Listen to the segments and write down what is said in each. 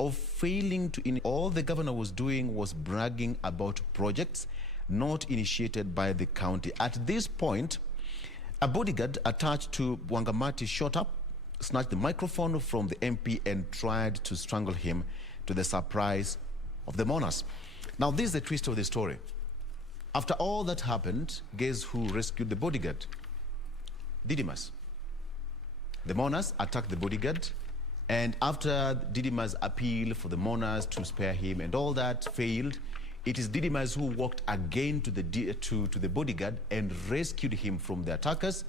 of failing to all the governor was doing was bragging about projects not initiated by the county. At this point, a bodyguard attached to Wangamati shot up, snatched the microphone from the MP and tried to strangle him, to the surprise of the mourners. Now, this is the twist of the story. After all that happened, guess who rescued the bodyguard? Didymus. The mourners attacked the bodyguard, and after Didymus' appeal for the mourners to spare him and all that failed, it is Didymus who walked again to the bodyguard and rescued him from the attackers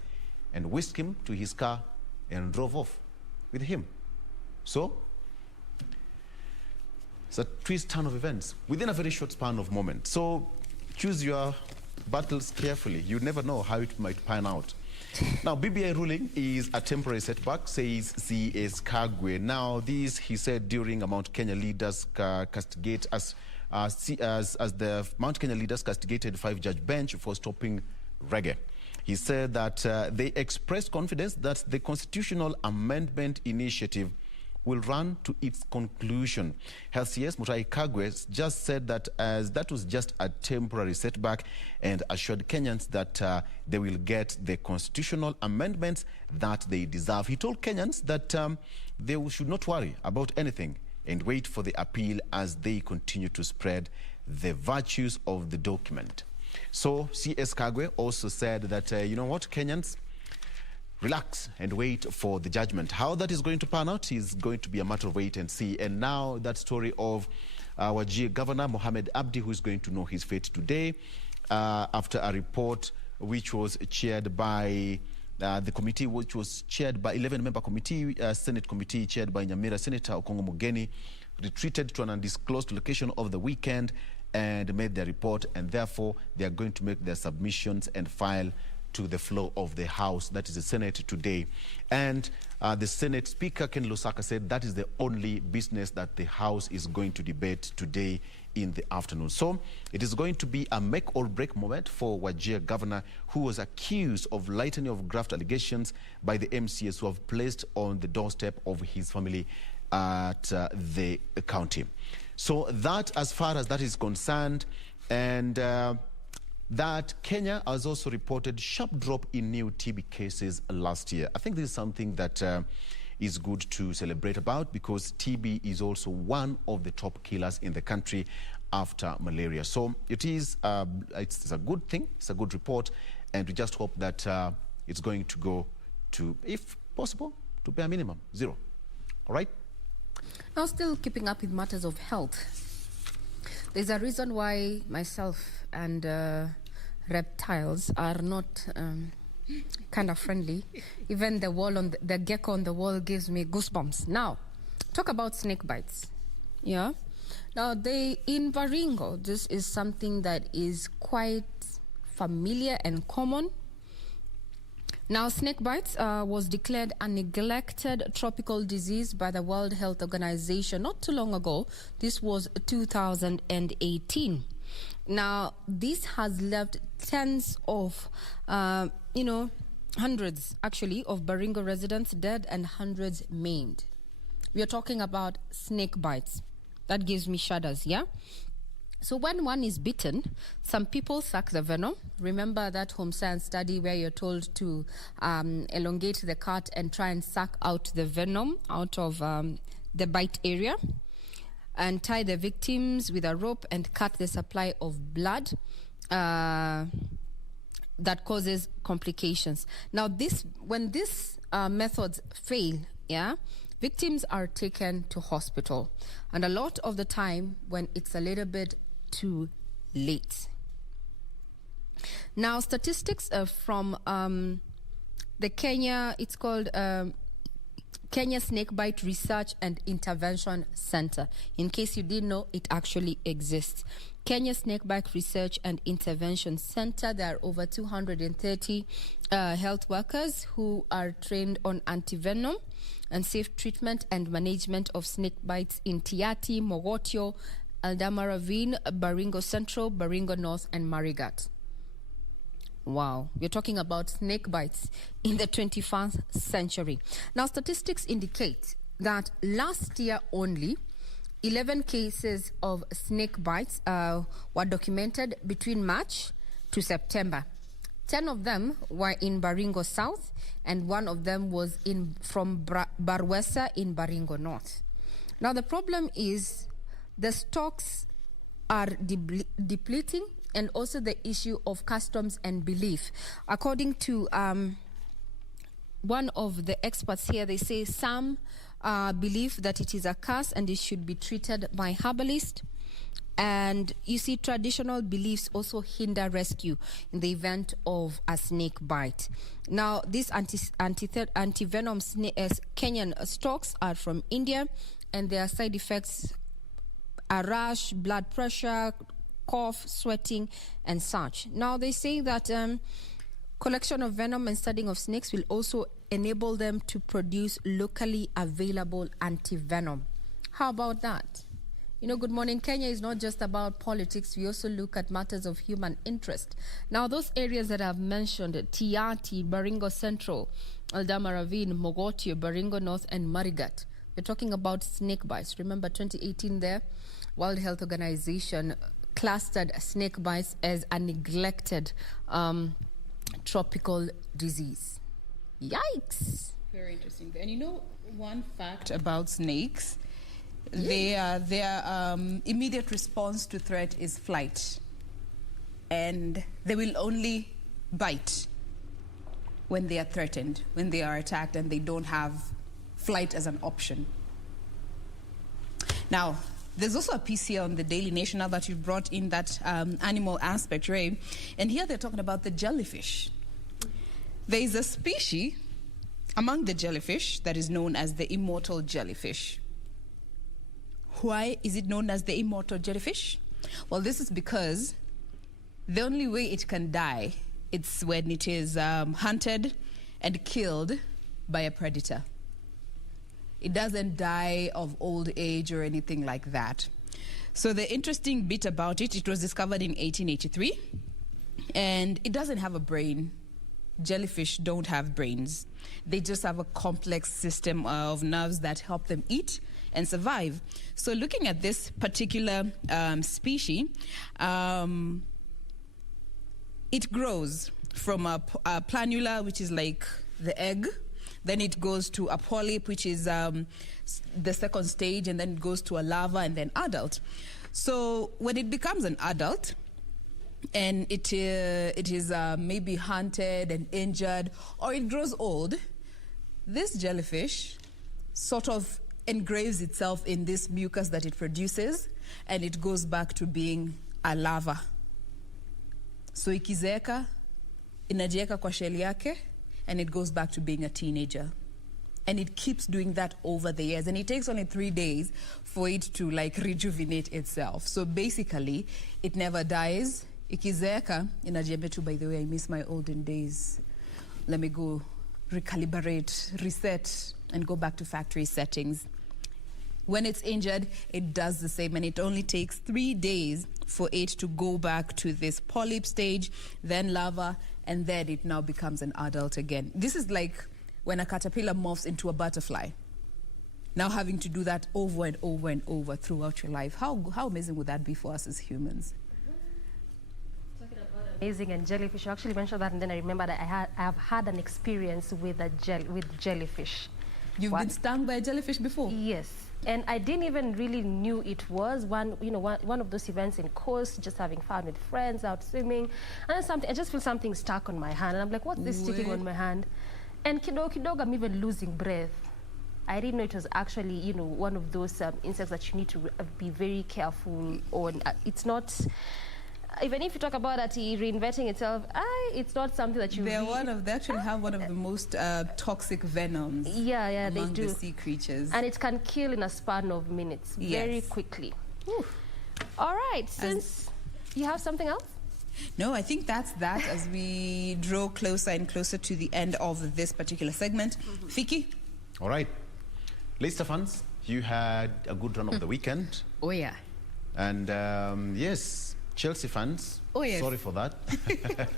and whisked him to his car and drove off with him. So, it's a twist turn of events within a very short span of moments. So, choose your battles carefully. You never know how it might pan out. Now, BBI ruling is a temporary setback, says CS Kagwe. Now, this he said during a Mount Kenya leaders castigate as the Mount Kenya leaders castigated 5-judge bench for stopping reggae. He said that they expressed confidence that the constitutional amendment initiative will run to its conclusion. CS Mutai Kagwe just said that as that was just a temporary setback and assured Kenyans that they will get the constitutional amendments that they deserve. He told Kenyans that they should not worry about anything and wait for the appeal as they continue to spread the virtues of the document. So CS Kagwe also said that, you know what, Kenyans, relax and wait for the judgment. How that is going to pan out is going to be a matter of wait and see. And now that story of our Governor Mohamed Abdi, who is going to know his fate today after a report which was chaired by the committee, which was chaired by 11-member committee, Senate committee chaired by Nyamira Senator Okongo Mugeni, retreated to an undisclosed location over the weekend and made their report, and therefore they are going to make their submissions and file to the floor of the House, that is the Senate, today. And the Senate Speaker, Ken Lusaka, said that is the only business that the House is going to debate today in the afternoon. So it is going to be a make or break moment for Wajir Governor, who was accused of lightening of graft allegations by the MCS who have placed on the doorstep of his family at the county. So that, as far as that is concerned, and that Kenya has also reported sharp drop in new TB cases last year. I think this is something that is good to celebrate about, because TB is also one of the top killers in the country after malaria. So it is it's a good thing, it's a good report, and we just hope that it's going to go to, if possible, to bare minimum, 0. All right? Now, still keeping up with matters of health, there's a reason why myself and reptiles are not kind of friendly. Even the wall on the gecko on the wall gives me goosebumps. Now, talk about snake bites. Yeah. Now, in Baringo, this is something that is quite familiar and common. Now, snake bites was declared a neglected tropical disease by the World Health Organization not too long ago. This was 2018. Now, this has left tens of, hundreds, actually, of Baringo residents dead and hundreds maimed. We are talking about snake bites. That gives me shudders, yeah? So when one is bitten, some people suck the venom. Remember that home science study where you're told to elongate the cut and try and suck out the venom out of the bite area, and tie the victims with a rope and cut the supply of blood that causes complications. Now, when these methods fail, yeah, victims are taken to hospital, and a lot of the time when it's a little bit too late. Now, statistics from the Kenya, it's called Kenya Snakebite Research and Intervention Center. In case you didn't know, it actually exists. Kenya Snakebite Research and Intervention Center. There are over 230 health workers who are trained on antivenom and safe treatment and management of snake bites in Tiati, Mogotio, Aldama Ravine, Baringo Central, Baringo North, and Marigat. Wow, we're talking about snake bites in the 21st century. Now, statistics indicate that last year only, 11 cases of snake bites were documented between March to September. 10 of them were in Baringo South, and 1 of them was from Barwesa in Baringo North. Now, the problem is the stocks are depleting, and also the issue of customs and belief. According to one of the experts here, they say some believe that it is a curse and it should be treated by herbalists. And you see, traditional beliefs also hinder rescue in the event of a snake bite. Now, these anti-venom Kenyan stocks are from India, and their side effects are rash, blood pressure, cough, sweating, and such. Now, they say that collection of venom and studying of snakes will also enable them to produce locally available anti-venom. How about that? You know, Good Morning Kenya is not just about politics. We also look at matters of human interest. Now, those areas that I've mentioned, Tiati, Baringo Central, Aldama Ravine, Mogotio, Baringo North, and Marigat, we're talking about snake bites. Remember, 2018 there, World Health Organization clustered snake bites as a neglected tropical disease. Yikes. Very interesting. And you know, one fact about snakes, their immediate response to threat is flight. And they will only bite when they are threatened, when they are attacked and they don't have flight as an option. Now, there's also a piece here on the Daily Nation now that you brought in that animal aspect, Ray. And here they're talking about the jellyfish. There is a species among the jellyfish that is known as the immortal jellyfish. Why is it known as the immortal jellyfish? Well, this is because the only way it can die, it's when it is hunted and killed by a predator. It doesn't die of old age or anything like that. So the interesting bit about it, it was discovered in 1883, and it doesn't have a brain. Jellyfish don't have brains. They just have a complex system of nerves that help them eat and survive. So looking at this particular species, it grows from a planula, which is like the egg. Then it goes to a polyp, which is the second stage, and then it goes to a larva and then adult. So when it becomes an adult, and it is maybe hunted and injured, or it grows old, this jellyfish sort of engraves itself in this mucus that it produces, and it goes back to being a larva. So ikizeeka, inajieka kwa shell yake, and it goes back to being a teenager. And it keeps doing that over the years. And it takes only 3 days for it to like rejuvenate itself. So basically, it never dies. Ikizeeka, inajiambia tu, by the way, I miss my olden days. Let me go recalibrate, reset, and go back to factory settings. When it's injured, it does the same, and it only takes 3 days for it to go back to this polyp stage, then larva, and then it now becomes an adult again. This is like when a caterpillar morphs into a butterfly. Now having to do that over and over and over throughout your life. How amazing would that be for us as humans? Amazing. And jellyfish, you actually mentioned that, and then I remember that I have had an experience with jellyfish. You've been stung by a jellyfish before? Yes. And I didn't even really knew it was one of those events in coast, just having fun with friends, out swimming, and then I just feel something stuck on my hand, and I'm like, what's this sticking on my hand? And kidogo, I'm even losing breath. I didn't know it was actually, one of those insects that you need to be very careful on. It's not. Even if you talk about that reinventing itself, it's not something that you. They actually have one of the most toxic venoms. Yeah, among they do. The sea creatures, and it can kill in a span of minutes, very quickly. Whew. All right, since you have something else. No, I think that's that as we draw closer and closer to the end of this particular segment. Fiki? All right. Leicester fans, you had a good run of the weekend. Oh, yeah. And yes, Chelsea fans, sorry for that.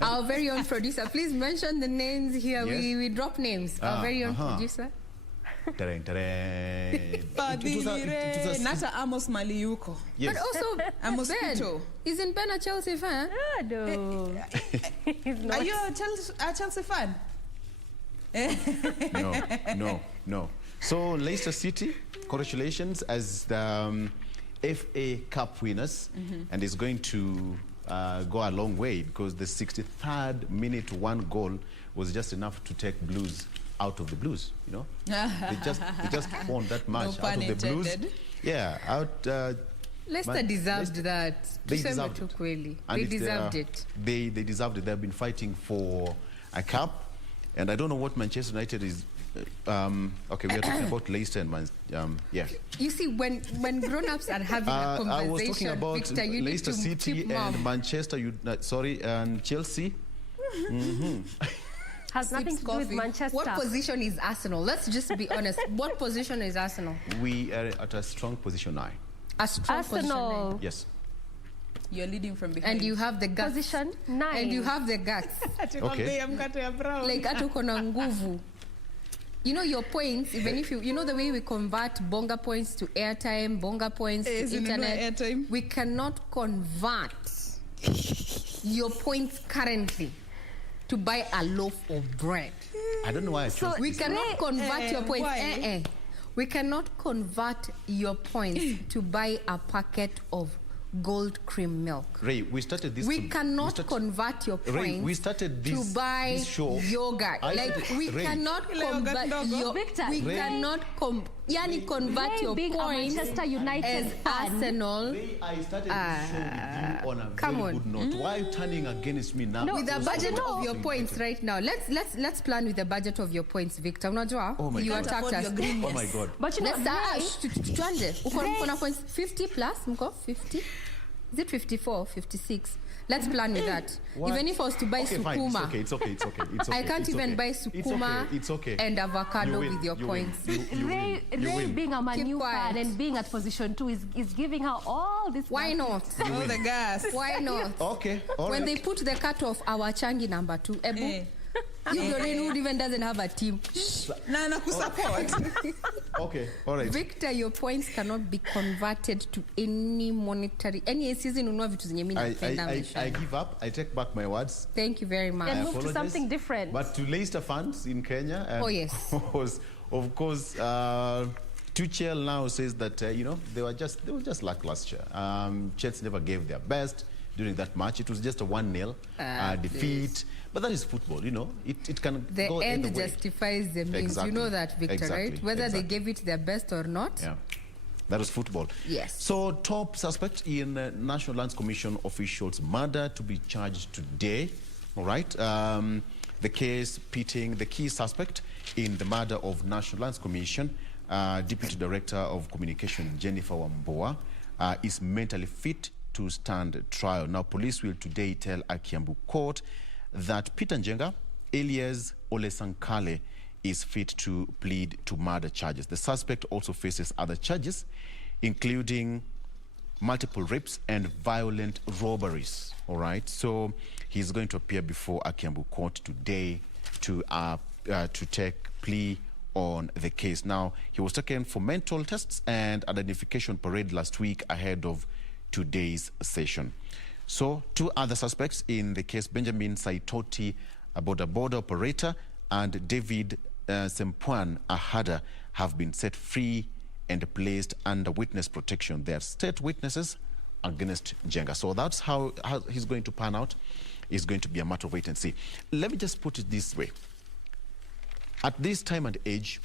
Our very own producer, please mention the names here. Yes. We drop names. Our very own producer. Tereng, tereng. Nata Amos Maliuko. Yes. But also, A mosquito. Ben, isn't Ben a Chelsea fan? No. He's not. Are you a Chelsea fan? No. So Leicester City, congratulations as the FA Cup winners, and it's going to go a long way because the 63rd minute one goal was just enough to take Blues out of the Blues. You know, they just won that match No out pun of the Blues. intended. Yeah, out. Leicester deserved that. They Tuseme deserved tu it. kweli. And They it's deserved it. They deserved it. They've been fighting for a cup, and I don't know what Manchester United is. Okay, we are talking about Leicester and yeah. You see, when grown-ups are having a conversation, I was talking about Victor, you Leicester need to City keep and mum. Manchester. And Chelsea. Has nothing to do with coffee. Manchester. What position is Arsenal? Let's just be honest. What position is Arsenal? We are at a strong position now. A strong position. Arsenal. Yes. You're leading from behind. And you have the guts. Position 9. And you have the guts. Okay. Like hata uko na nguvu. You know your points, even if you know the way we convert bonga points to airtime, bonga points to internet, airtime. we cannot convert your points currently to buy a loaf of bread. I don't know why I chose We this. cannot convert your points. why? We cannot convert your points to buy a packet of gold cream milk. Ray, we started this. We cannot convert your Ray, points we started to this, buy this show. yogurt. Like we Ray. cannot convert your Victor, we Ray. cannot convert Ray your being a points Manchester United as fan. Arsenal. Ray, I started this show with you on a come very on. good note. Why are you turning against me now? No, With the Because budget I'm of your not points thinking. right now, let's plan with the budget of your points, Victor. Unajua? Oh my You God. attacked us. Oh my God. But you know, Let's Ray, tuanze. Uko na points 50 plus, mko 50? Is it 54, 56? Let's plan with that. What? Even if I was to buy Okay, fine. sukuma, It's okay. It's okay. I can't It's even okay. buy It's sukuma okay. It's okay. and avocado You win. with your You points. Win. You Ray, win. You Ray win. being a Man Keep U quiet. fan and being at position 2 is giving her all this. Why not? Oh, the gas. Why not? Okay. All When right. they put the cut off our Changi number 2, Ebu, you who even doesn't have a team. Na kusupport. Okay. All right. Victor, your points cannot be converted to any monetary. Any season ununua vitu zenye mimi napenda I maishani. give up. I take back my words. Thank you very much. And I move to apologize. something different. But to Leicester fans in Kenya, and Oh, yes. of course, Tuchel now says that they were just lackluster. Chelsea never gave their best during that match. It was just a 1-0 defeat. But that is football, It can The go end either way. justifies the means. Exactly. You know that, Victor, Exactly. right? Whether they Exactly. gave it their best or not. Yeah. That was football. Yes. So, top suspect in National Lands Commission officials' murder to be charged today. All right. The case pitting the key suspect in the murder of National Lands Commission, Deputy Director of Communication Jennifer Wamboa, is mentally fit to stand trial. Now, police will today tell a Kiambu court that Peter Njenga, alias Olesankale, is fit to plead to murder charges. The suspect also faces other charges, including multiple rapes and violent robberies. All right, so he's going to appear before a Kiambu court today to take plea on the case. Now, he was taken for mental tests and identification parade last week ahead of today's session. So, two other suspects in the case, Benjamin Saitoti, a border operator, and David Sempuan Ahada, have been set free and placed under witness protection. They are state witnesses against Njenga. So that's how he's going to pan out. It's going to be a matter of wait and see. Let me just put it this way. At this time and age,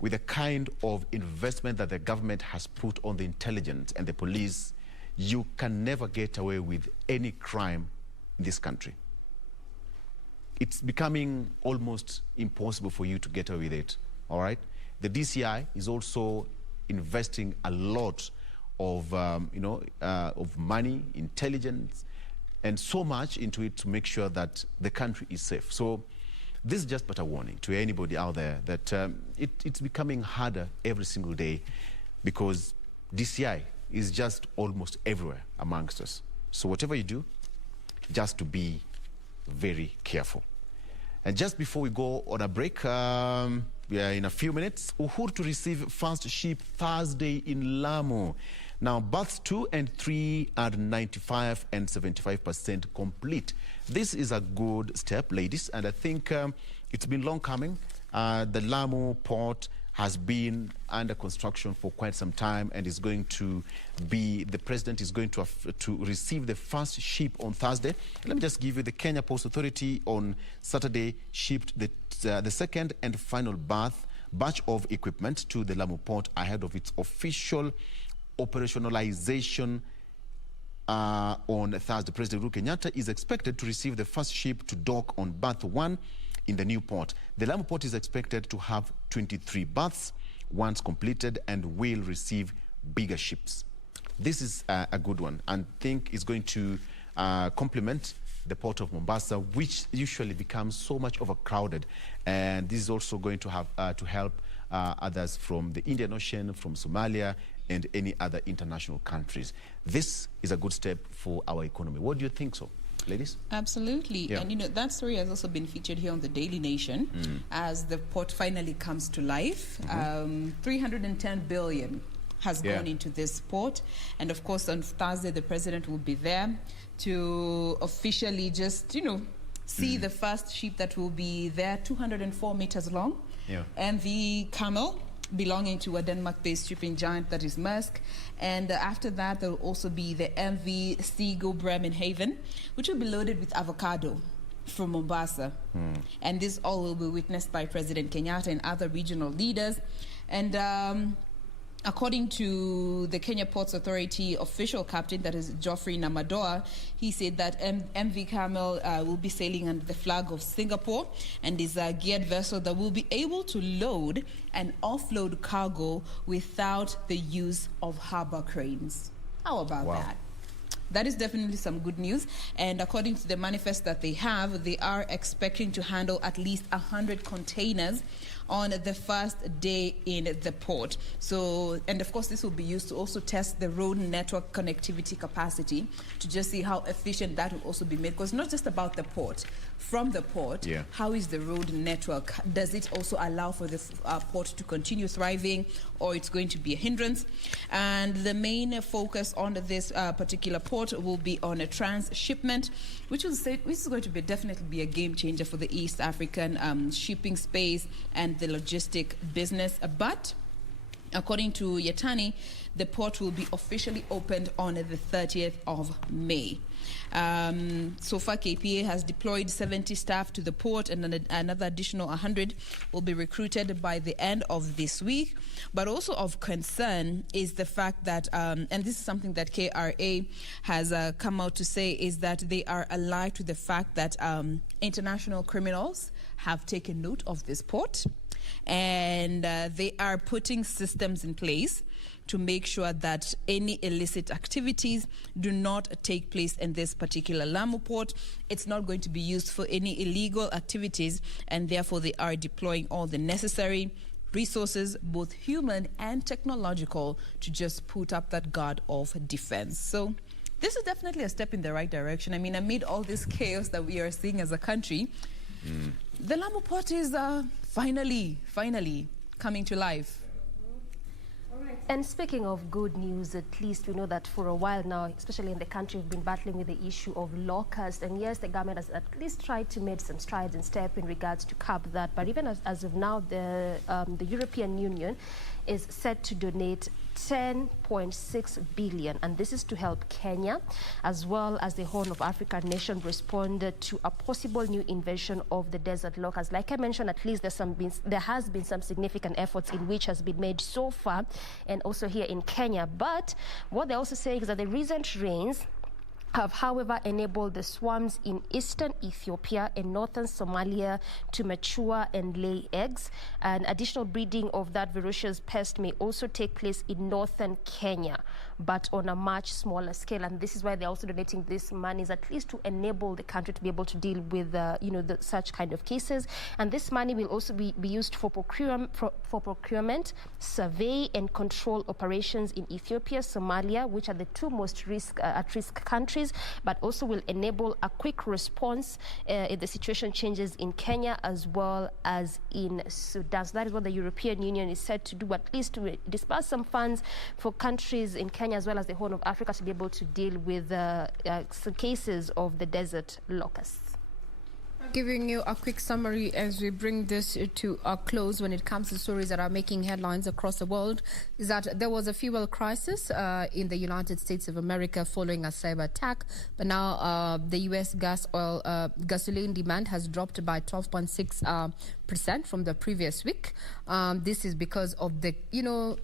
with the kind of investment that the government has put on the intelligence and the police, you can never get away with any crime in this country. It's becoming almost impossible for you to get away with it, all right? The DCI is also investing a lot of, of money, intelligence, and so much into it to make sure that the country is safe. So this is just but a warning to anybody out there that it's becoming harder every single day because DCI is just almost everywhere amongst us. So whatever you do, just to be very careful. And just before we go on a break, in a few minutes. Uhuru to receive first sheep Thursday in Lamu. Now, baths 2 and 3 are 95 and 75% complete. This is a good step, ladies, and I think it's been long coming. The Lamu port has been under construction for quite some time and is going to be, the president is going to receive the first ship on Thursday. Let me just give you, the Kenya Ports Authority on Saturday shipped the second and final batch of equipment to the Lamu port ahead of its official operationalization on Thursday. President Uhuru Kenyatta is expected to receive the first ship to dock on berth 1 in the new port. The Lamu port is expected to have 23 berths once completed and will receive bigger ships. This is a good one, and I think it's going to complement the port of Mombasa, which usually becomes so much overcrowded. And this is also going to have to help others from the Indian Ocean, from Somalia, and any other international countries. This is a good step for our economy. What do you think so, ladies? Absolutely. Yeah. And, you know, that story has also been featured here on the Daily Nation as the port finally comes to life. 310 billion has gone into this port. And, of course, on Thursday, the president will be there to officially just, you know, see the first ship that will be there, 204 meters long. Yeah. And the Camel, belonging to a Denmark-based shipping giant that is Maersk. And after that, there will also be the MV Seagull Bremenhaven, which will be loaded with avocado from Mombasa. And this all will be witnessed by President Kenyatta and other regional leaders. And according to the Kenya Ports Authority official captain, that is Geoffrey Namadoa, he said that MV Camel will be sailing under the flag of Singapore and is a geared vessel that will be able to load and offload cargo without the use of harbor cranes. How about that? That is definitely some good news. And according to the manifest that they have, they are expecting to handle at least 100 containers on the first day in the port. So, and of course, this will be used to also test the road network connectivity capacity to just see how efficient that will also be made. Because not just about the port. From the port, how is the road network? Does it also allow for the port to continue thriving, or it's going to be a hindrance? And the main focus on this particular port will be on a transshipment, which is going to definitely be a game changer for the East African shipping space and the logistic business. But according to Yatani, the port will be officially opened on the 30th of May. So far, KPA has deployed 70 staff to the port, and another additional 100 will be recruited by the end of this week. But also of concern is the fact that, and this is something that KRA has come out to say, is that they are alive to the fact that international criminals have taken note of this port, and they are putting systems in place to make sure that any illicit activities do not take place in this particular Lamu port. It's not going to be used for any illegal activities, and therefore they are deploying all the necessary resources, both human and technological, to just put up that guard of defense. So this is definitely a step in the right direction. I mean, amid all this chaos that we are seeing as a country, the Lamu port is finally coming to life. And speaking of good news, at least we know that for a while now, especially in the country, we've been battling with the issue of locusts. And yes, the government has at least tried to make some strides and step in regards to curb that. But even as of now, the European Union is set to donate 10.6 billion, and this is to help Kenya as well as the Horn of Africa nation respond to a possible new invasion of the desert locust. Like I mentioned, at least there has been some significant efforts in which has been made so far, and also here in Kenya. But what they're also saying is that the recent rains have, however, enabled the swarms in eastern Ethiopia and northern Somalia to mature and lay eggs. And additional breeding of that voracious pest may also take place in northern Kenya, but on a much smaller scale. And this is why they're also donating this money, is at least to enable the country to be able to deal with, such kind of cases. And this money will also be used for procurement, survey, and control operations in Ethiopia, Somalia, which are the two most at-risk countries, countries, but also will enable a quick response if the situation changes in Kenya as well as in Sudan. So that is what the European Union is said to do, at least to disperse some funds for countries in Kenya as well as the Horn of Africa to be able to deal with some cases of the desert locusts. Giving you a quick summary as we bring this to a close when it comes to stories that are making headlines across the world is that there was a fuel crisis in the United States of America following a cyber attack, but now the U.S. gasoline demand has dropped by 12.6% from the previous week. This is because of the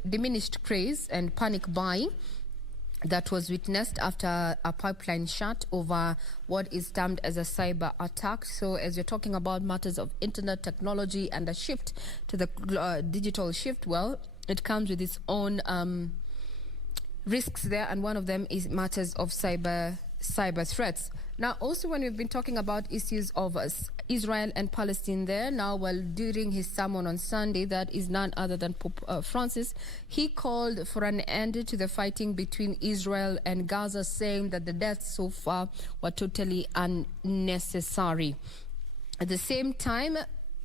diminished craze and panic buying that was witnessed after a pipeline shut over what is termed as a cyber attack. So as you're talking about matters of internet technology and a shift to the digital shift, well, it comes with its own risks there, and one of them is matters of cyber threats. Now, also when we've been talking about issues of Israel and Palestine there, now, well, during his sermon on Sunday, that is none other than Pope Francis, he called for an end to the fighting between Israel and Gaza, saying that the deaths so far were totally unnecessary. At the same time,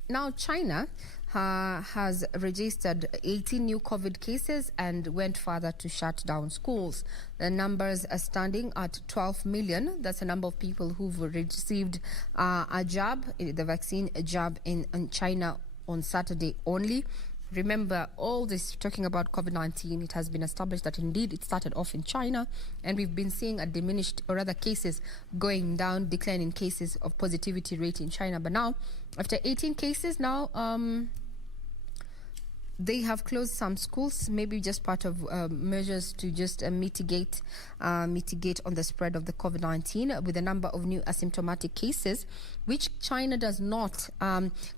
now China has registered 18 new COVID cases and went further to shut down schools. The numbers are standing at 12 million. That's the number of people who've received a jab, the vaccine jab in China on Saturday only. Remember, all this talking about COVID-19, it has been established that indeed it started off in China, and we've been seeing a diminished, or rather cases going down, declining cases of positivity rate in China. But now, after 18 cases now, they have closed some schools, maybe just part of measures to just mitigate on the spread of the COVID-19, with a number of new asymptomatic cases, which China does not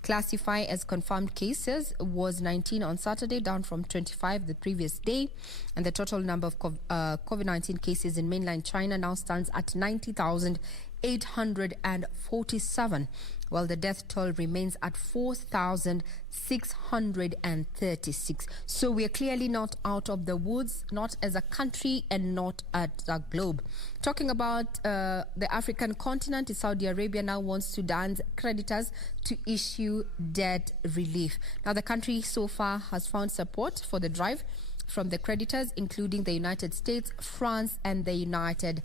classify as confirmed cases, was 19 on Saturday, down from 25 the previous day. And the total number of COVID-19 cases in mainland China now stands at 90,847. While the death toll remains at 4,636. So we are clearly not out of the woods, not as a country and not at a globe. Talking about the African continent, Saudi Arabia now wants Sudan's creditors to issue debt relief. Now, the country so far has found support for the drive from the creditors, including the United States, France, and the United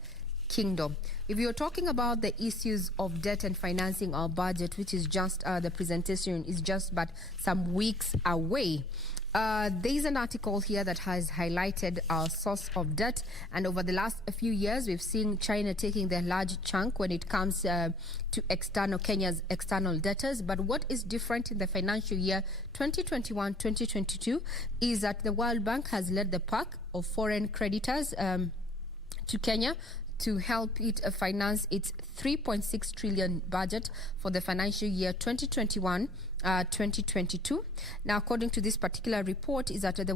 Kingdom. If you're talking about the issues of debt and financing our budget, which is just the presentation is just but some weeks away, there's an article here that has highlighted our source of debt, and over the last few years we've seen China taking their large chunk when it comes to Kenya's external debtors. But what is different in the financial year 2021-2022 is that the World Bank has led the pack of foreign creditors to Kenya to help it finance its 3.6 trillion budget for the financial year 2021-2022. Now, according to this particular report, is that the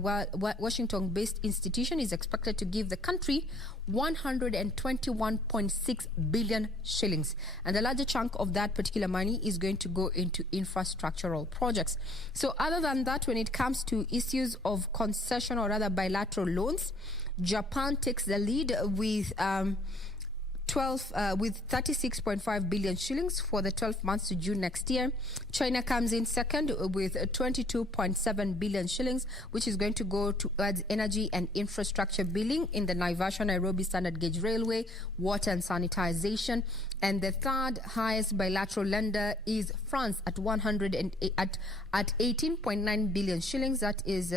Washington-based institution is expected to give the country 121.6 billion shillings. And the larger chunk of that particular money is going to go into infrastructural projects. So other than that, when it comes to issues of concession or rather bilateral loans, Japan takes the lead with 36.5 billion shillings for the 12 months to June next year. China comes in second with 22.7 billion shillings, which is going to go towards energy and infrastructure billing in the Naivasha-Nairobi standard gauge railway, water and sanitization. And the third highest bilateral lender is France at 18.9 billion shillings. That is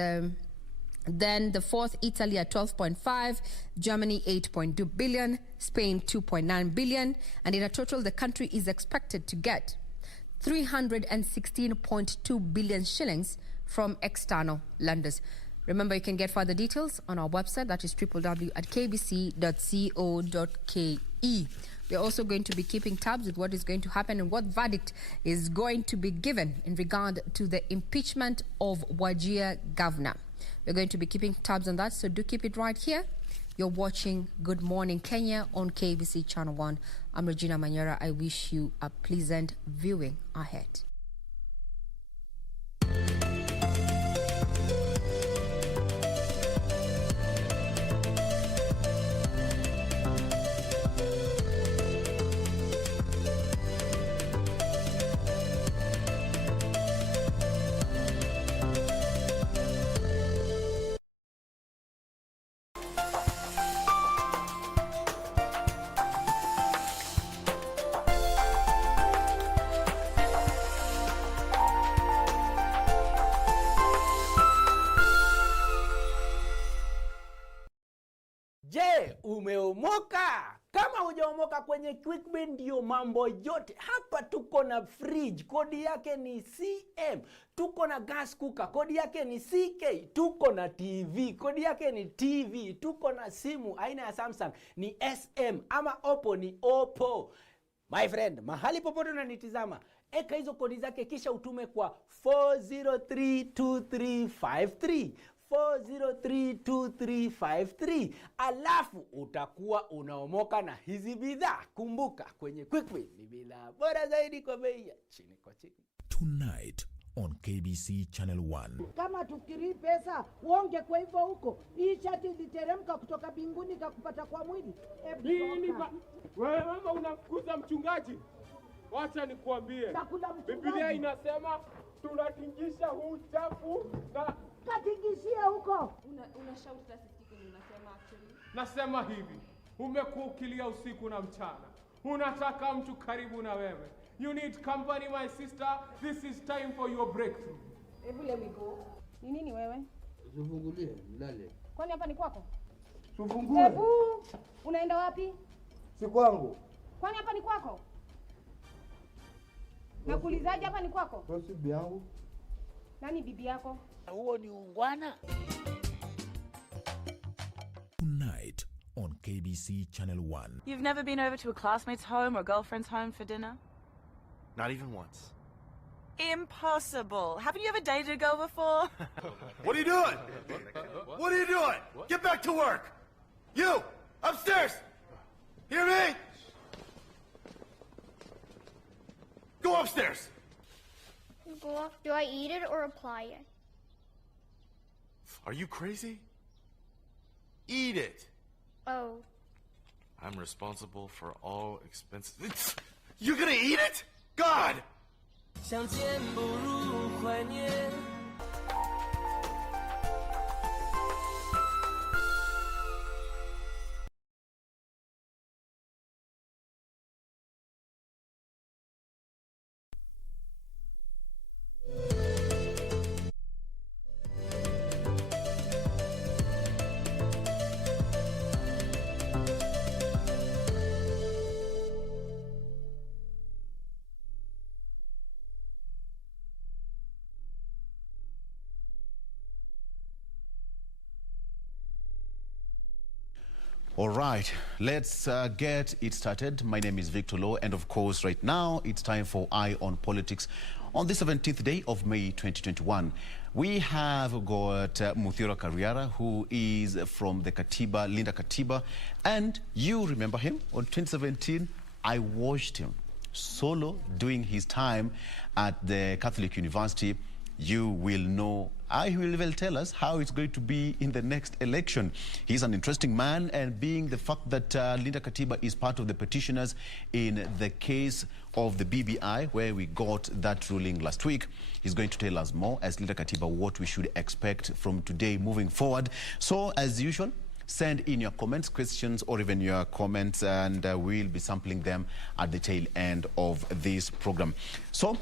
then the fourth, Italy at 12.5, Germany 8.2 billion, Spain 2.9 billion, and in a total the country is expected to get 316.2 billion shillings from external lenders. Remember, you can get further details on our website, that is www.kbc.co.ke. We're also going to be keeping tabs with what is going to happen and what verdict is going to be given in regard to the impeachment of Wajir governor. We're going to be keeping tabs on that, so do keep it right here. You're watching Good Morning Kenya on KBC Channel 1. I'm Regina Manyera. I wish you a pleasant viewing ahead. Je, umeomoka? Kama hujaomoka kwenye QuickBin ndio mambo yote. Hapa tuko na fridge, kodi yake ni CM. Tuko na gas cooker, kodi yake ni CK. Tuko na TV, kodi yake ni TV. Tuko na simu aina ya Samsung ni SM, ama Oppo ni Oppo. My friend, mahali popote unanitizama, eka hizo kodi zake kisha utume kwa 4032353. 4032353, alafu utakuwa unaomoka na hizi bidhaa. Kumbuka, kwenye QuickBin ni bidhaa bora zaidi kwa bei ya chini kwa chini. Tonight on KBC Channel 1. Kama tukiri pesa uonge kwa hivyo huko. Hii shati iliteremka kutoka binguni kakupata kwa mwili. Wewe mama unamkuza mchungaji. Wacha nikuambie. Biblia inasema tunatingisha huu chafu na katingishia huko. Unashout tasitiki unasema actually. Nasema hivi, umekuwa ukilia usiku na mchana. Unataka mtu karibu na wewe. You need company, my sister. This is time for your breakthrough. Hebu let me go. Ni nini wewe? Usifungulie, mlale. Kwani hapa ni kwako? Usifungue. Hebu, unaenda wapi? Si kwangu. Kwani hapa ni kwako? Nakuulizaje hapa ni kwako? Kwa bibi yangu. Nani bibi yako? Huo ni ungwana. Tonight on KBC Channel 1. You've never been over to a classmate's home or a girlfriend's home for dinner? Not even once. Impossible. Haven't you ever dated a girl before? What are you doing? What are you doing? Get back to work. You, upstairs. Hear me? Go upstairs. Do I eat it or apply it? Are you crazy? Eat it. Oh. I'm responsible for all expenses. You're gonna eat it? God! All right, let's get it started. My name is Victor Lowe, and of course, right now, it's time for Eye on Politics. On the 17th day of May 2021, we have got Muthiora Kariara, who is from the Katiba, Linda Katiba, and you remember him. On 2017, I watched him solo doing his time at the Catholic University. You will know, he will tell us how it's going to be in the next election. He's an interesting man, and being the fact that Linda Katiba is part of the petitioners in the case of the BBI, where we got that ruling last week, he's going to tell us more as Linda Katiba what we should expect from today moving forward. So, as usual, send in your comments, questions, or even your comments, and we'll be sampling them at the tail end of this program. So,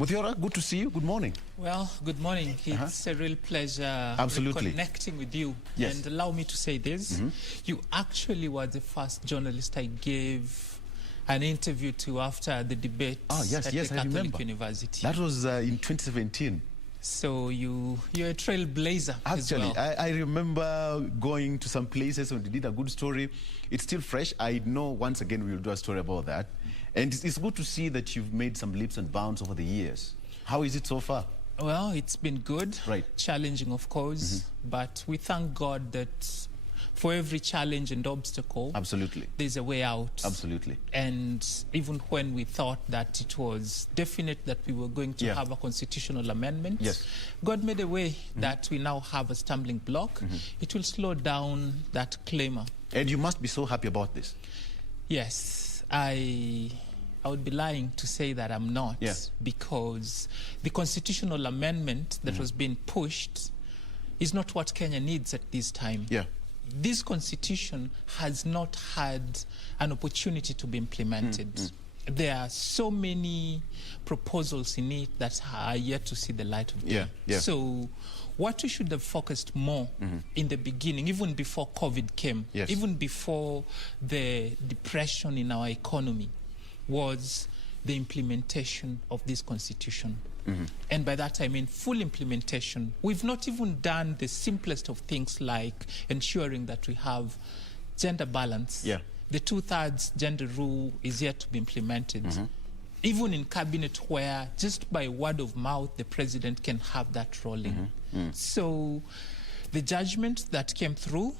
Muthiora, good to see you. Good morning. Well, good morning. It's a real pleasure connecting with you. Yes. And allow me to say this. You actually were the first journalist I gave an interview to after the debate at the Catholic University. That was in 2017. So you're a trailblazer. Actually, as well. I remember going to some places when they did a good story. It's still fresh. I know once again we'll do a story about that. And it's good to see that you've made some leaps and bounds over the years. How is it so far? Well, it's been good. Right. Challenging, of course. But we thank God that for every challenge and obstacle, absolutely, there's a way out. Absolutely. And even when we thought that it was definite that we were going to have a constitutional amendment, God made a way that we now have a stumbling block. It will slow down that clamor. And you must be so happy about this. Yes, I would be lying to say that I'm not, because the constitutional amendment that was being pushed is not what Kenya needs at this time. This constitution has not had an opportunity to be implemented. There are so many proposals in it that are yet to see the light of day. So what we should have focused more in the beginning, even before COVID came, even before the depression in our economy, was the implementation of this constitution. And by that I mean full implementation. We've not even done the simplest of things like ensuring that we have gender balance. The 2/3 gender rule is yet to be implemented. Even in cabinet, where just by word of mouth the president can have that rolling. So the judgment that came through,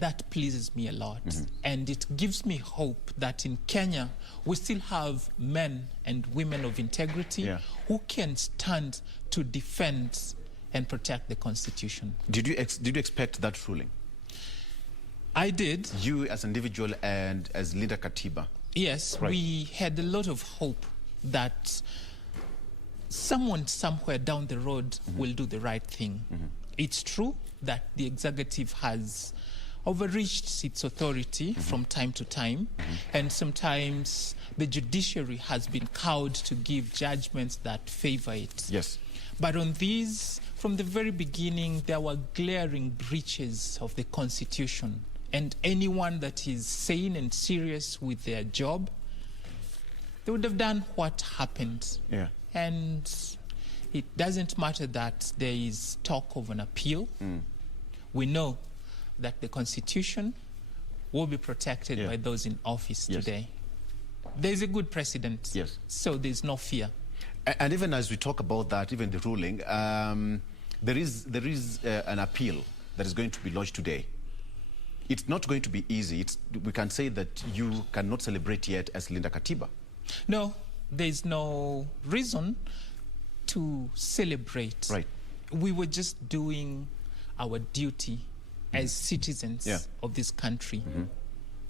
that pleases me a lot. And it gives me hope that in Kenya we still have men and women of integrity who can stand to defend and protect the constitution. Did you expect that ruling? I did. You as an individual and as Linda Katiba? Yes, we had a lot of hope that someone somewhere down the road will do the right thing. It's true that the executive has overreached its authority from time to time, and sometimes the judiciary has been cowed to give judgments that favor it. But on these, from the very beginning, there were glaring breaches of the constitution. And anyone that is sane and serious with their job, they would have done what happened. And it doesn't matter that there is talk of an appeal. We know that the constitution will be protected by those in office today. There's a good precedent, so there's no fear. And even as we talk about that, even the ruling, there is an appeal that is going to be lodged today. It's not going to be easy. We can say that you cannot celebrate yet as Linda Katiba. No, there's no reason to celebrate. We were just doing our duty as citizens of this country,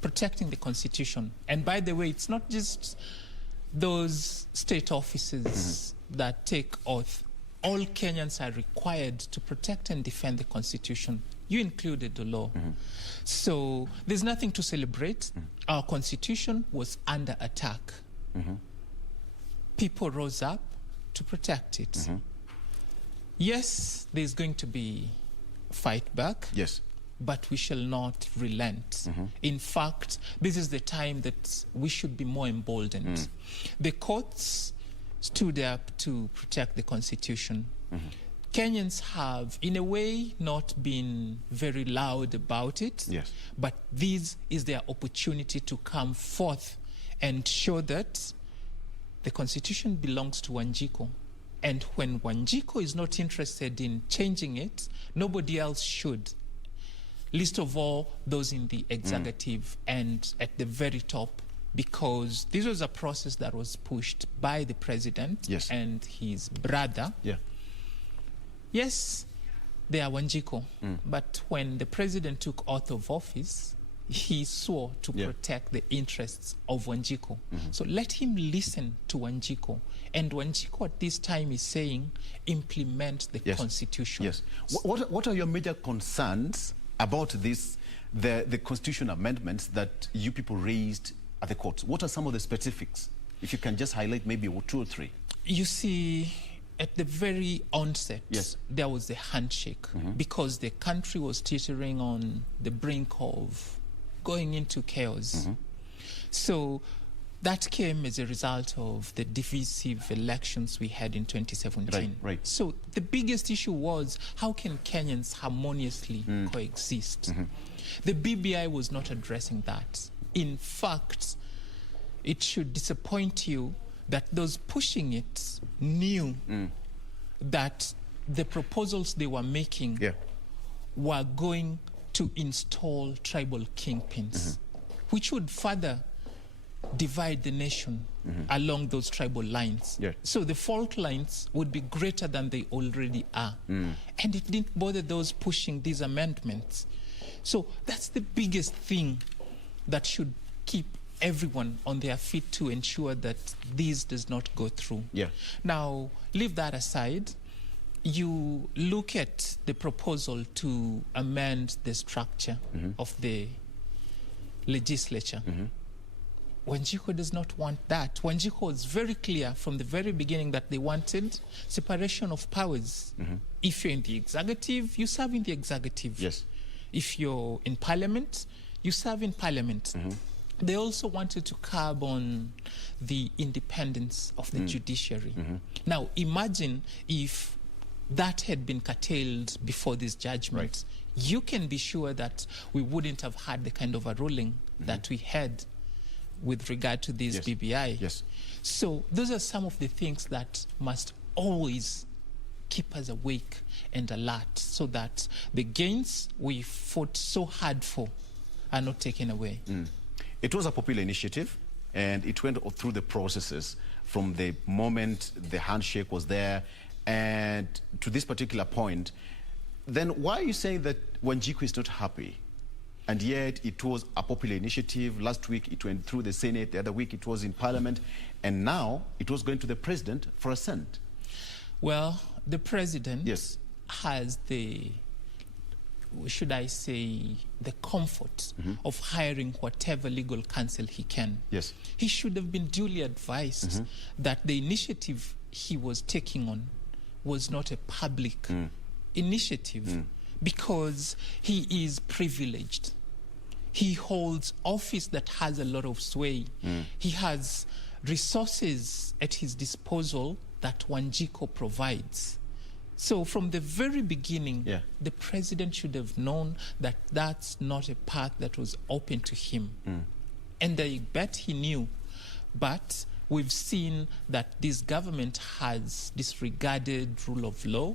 protecting the constitution. And by the way, it's not just those state officers that take oath. All Kenyans are required to protect and defend the constitution. You included the law. So there's nothing to celebrate. Our constitution was under attack. People rose up to protect it. Yes, there's going to be fight back. But we shall not relent. In fact, this is the time that we should be more emboldened. The courts stood up to protect the constitution. Kenyans have, in a way, not been very loud about it, but this is their opportunity to come forth and show that the constitution belongs to Wanjiku. And when Wanjiku is not interested in changing it, nobody else should. Least of all, those in the executive and at the very top, because this was a process that was pushed by the president and his brother. Yes, they are Wanjiku, but when the president took oath of office, he swore to protect the interests of Wanjiku. So let him listen to Wanjiku. And Wanjiku at this time is saying, implement the constitution. What are your major concerns about this, the constitution amendments that you people raised at the courts? What are some of the specifics? If you can just highlight maybe 2 or 3. You see, at the very onset, there was a handshake because the country was teetering on the brink of going into chaos. So that came as a result of the divisive elections we had in 2017. So the biggest issue was, how can Kenyans harmoniously coexist? The BBI was not addressing that. In fact, it should disappoint you that those pushing it knew that the proposals they were making were going to install tribal kingpins, which would further divide the nation along those tribal lines. So the fault lines would be greater than they already are. And it didn't bother those pushing these amendments. So that's the biggest thing that should keep everyone on their feet to ensure that this does not go through. Now, leave that aside. You look at the proposal to amend the structure of the legislature. Wanjiku does not want that. Wanjiku was very clear from the very beginning that they wanted separation of powers. If you're in the executive, you serve in the executive. Yes. If you're in parliament, you serve in parliament. They also wanted to curb on the independence of the judiciary. Now, imagine if that had been curtailed before this judgment. You can be sure that we wouldn't have had the kind of a ruling that we had with regard to this BBI. Yes. So those are some of the things that must always keep us awake and alert so that the gains we fought so hard for are not taken away. It was a popular initiative, and it went through the processes from the moment the handshake was there and to this particular point. Then why are you saying that Wanjiku is not happy? And yet it was a popular initiative. Last week it went through the Senate, the other week it was in Parliament, and now it was going to the President for assent. Well, the President has the, should I say, the comfort of hiring whatever legal counsel he can. Yes. He should have been duly advised that the initiative he was taking on was not a public initiative because he is privileged. He holds office that has a lot of sway. He has resources at his disposal that Wanjiku provides. So from the very beginning, the President should have known that that's not a path that was open to him. And I bet he knew. But we've seen that this government has disregarded rule of law.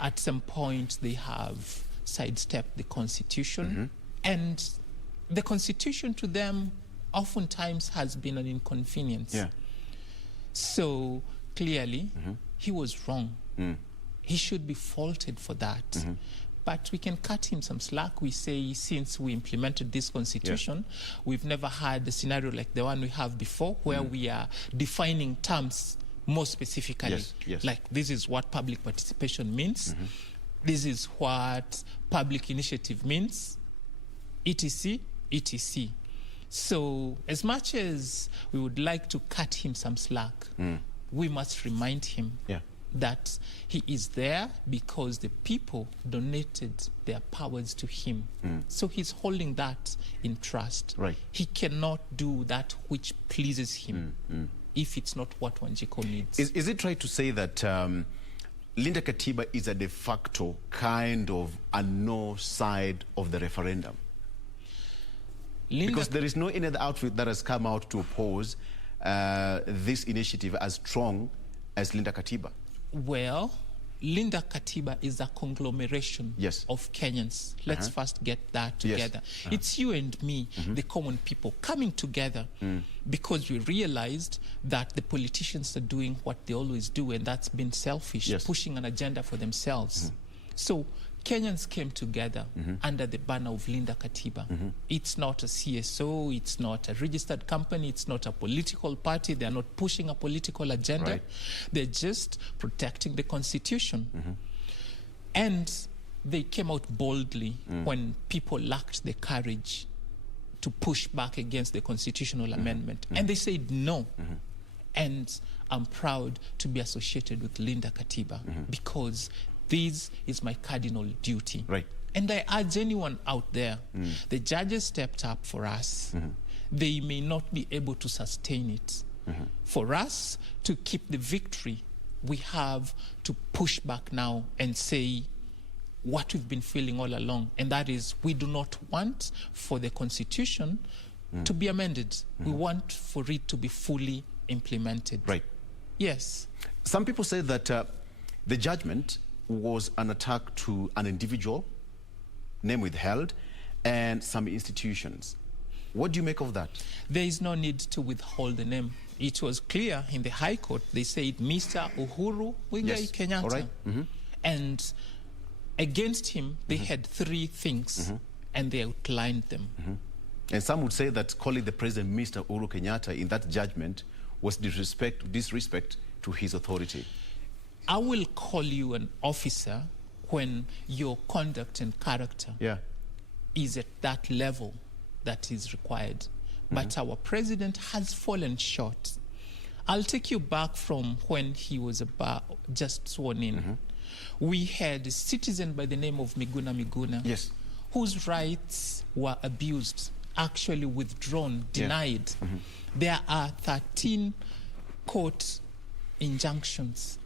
At some point, they have sidestepped the Constitution. And the Constitution to them oftentimes has been an inconvenience. So clearly, he was wrong. He should be faulted for that. But we can cut him some slack. We say, since we implemented this Constitution, we've never had a scenario like the one we have before, where we are defining terms more specifically. Like, this is what public participation means. This is what public initiative means, etc., etc. So as much as we would like to cut him some slack, we must remind him that he is there because the people donated their powers to him. So he's holding that in trust. He cannot do that which pleases him if it's not what Wanjiku needs. Is it right to say that Linda Katiba is a de facto kind of a no side of the referendum? Because there is no any other outfit that has come out to oppose this initiative as strong as Linda Katiba. Well, Linda Katiba is a conglomeration of Kenyans. Let's first get that together. It's you and me, the common people, coming together because we realized that the politicians are doing what they always do, and that's been selfish, pushing an agenda for themselves. So Kenyans came together under the banner of Linda Katiba. It's not a CSO, it's not a registered company, it's not a political party. They're not pushing a political agenda. They're just protecting the Constitution. And they came out boldly when people lacked the courage to push back against the constitutional amendment. And they said no. And I'm proud to be associated with Linda Katiba because this is my cardinal duty. And I urge anyone out there, the judges stepped up for us. They may not be able to sustain it. For us to keep the victory, we have to push back now and say what we've been feeling all along, and that is we do not want for the Constitution to be amended. We want for it to be fully implemented. Yes. Some people say that the judgment was an attack to an individual, name withheld, and some institutions. What do you make of that? There is no need to withhold the name. It was clear in the High Court. They said Mr. Uhuru Muigai Kenyatta. And against him, they had three things, and they outlined them. And some would say that calling the president Mr. Uhuru Kenyatta in that judgment was disrespect to his authority. I will call you an officer when your conduct and character is at that level that is required. but our president has fallen short. I'll take you back from when he was just sworn in. We had a citizen by the name of Miguna, yes, whose rights were abused, actually withdrawn, denied. There are 13 court injunctions,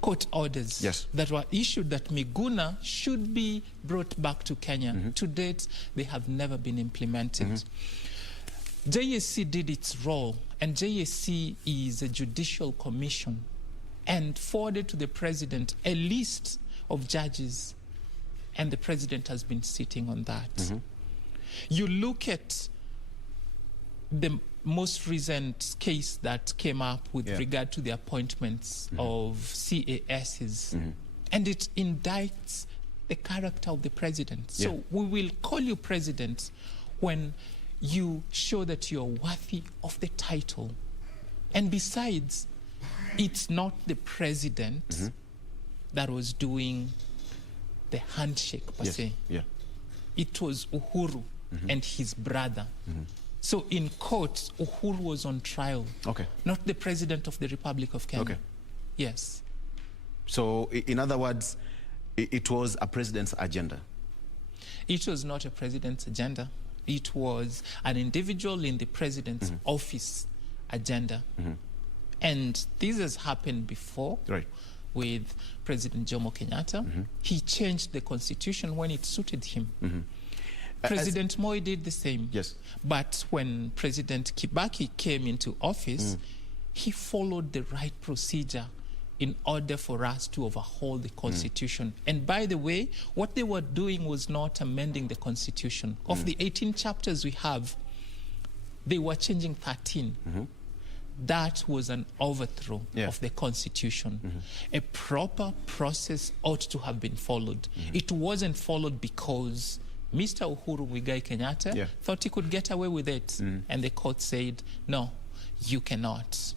court orders that were issued that Miguna should be brought back to Kenya. To date, they have never been implemented. JSC did its role, and JSC is a judicial commission, and forwarded to the president a list of judges, and the president has been sitting on that. You look at the most recent case that came up with regard to the appointments of CASs, and it indicts the character of the president. So we will call you president when you show that you're worthy of the title. And besides, it's not the president that was doing the handshake per se. It was Uhuru and his brother. So in court, Uhuru was on trial, not the president of the Republic of Kenya. Yes. So in other words, it was a president's agenda? It was not a president's agenda. It was an individual in the president's office agenda. And this has happened before with President Jomo Kenyatta. He changed the constitution when it suited him. President Moi did the same. But when President Kibaki came into office, he followed the right procedure in order for us to overhaul the constitution. And by the way, what they were doing was not amending the constitution. Of the 18 chapters we have, they were changing 13. That was an overthrow of the constitution. A proper process ought to have been followed. It wasn't followed because Mr. Uhuru Muigai Kenyatta thought he could get away with it. And the court said, no, you cannot.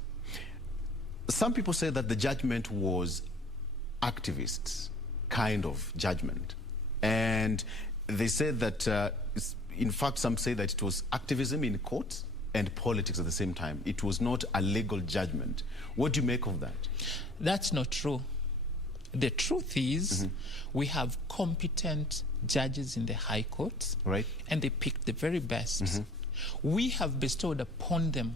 Some people say that the judgment was activists' kind of judgment. And they said that, in fact, some say that it was activism in court and politics at the same time. It was not a legal judgment. What do you make of that? That's not true. The truth is, we have competent judges in the High Court, and they picked the very best. We have bestowed upon them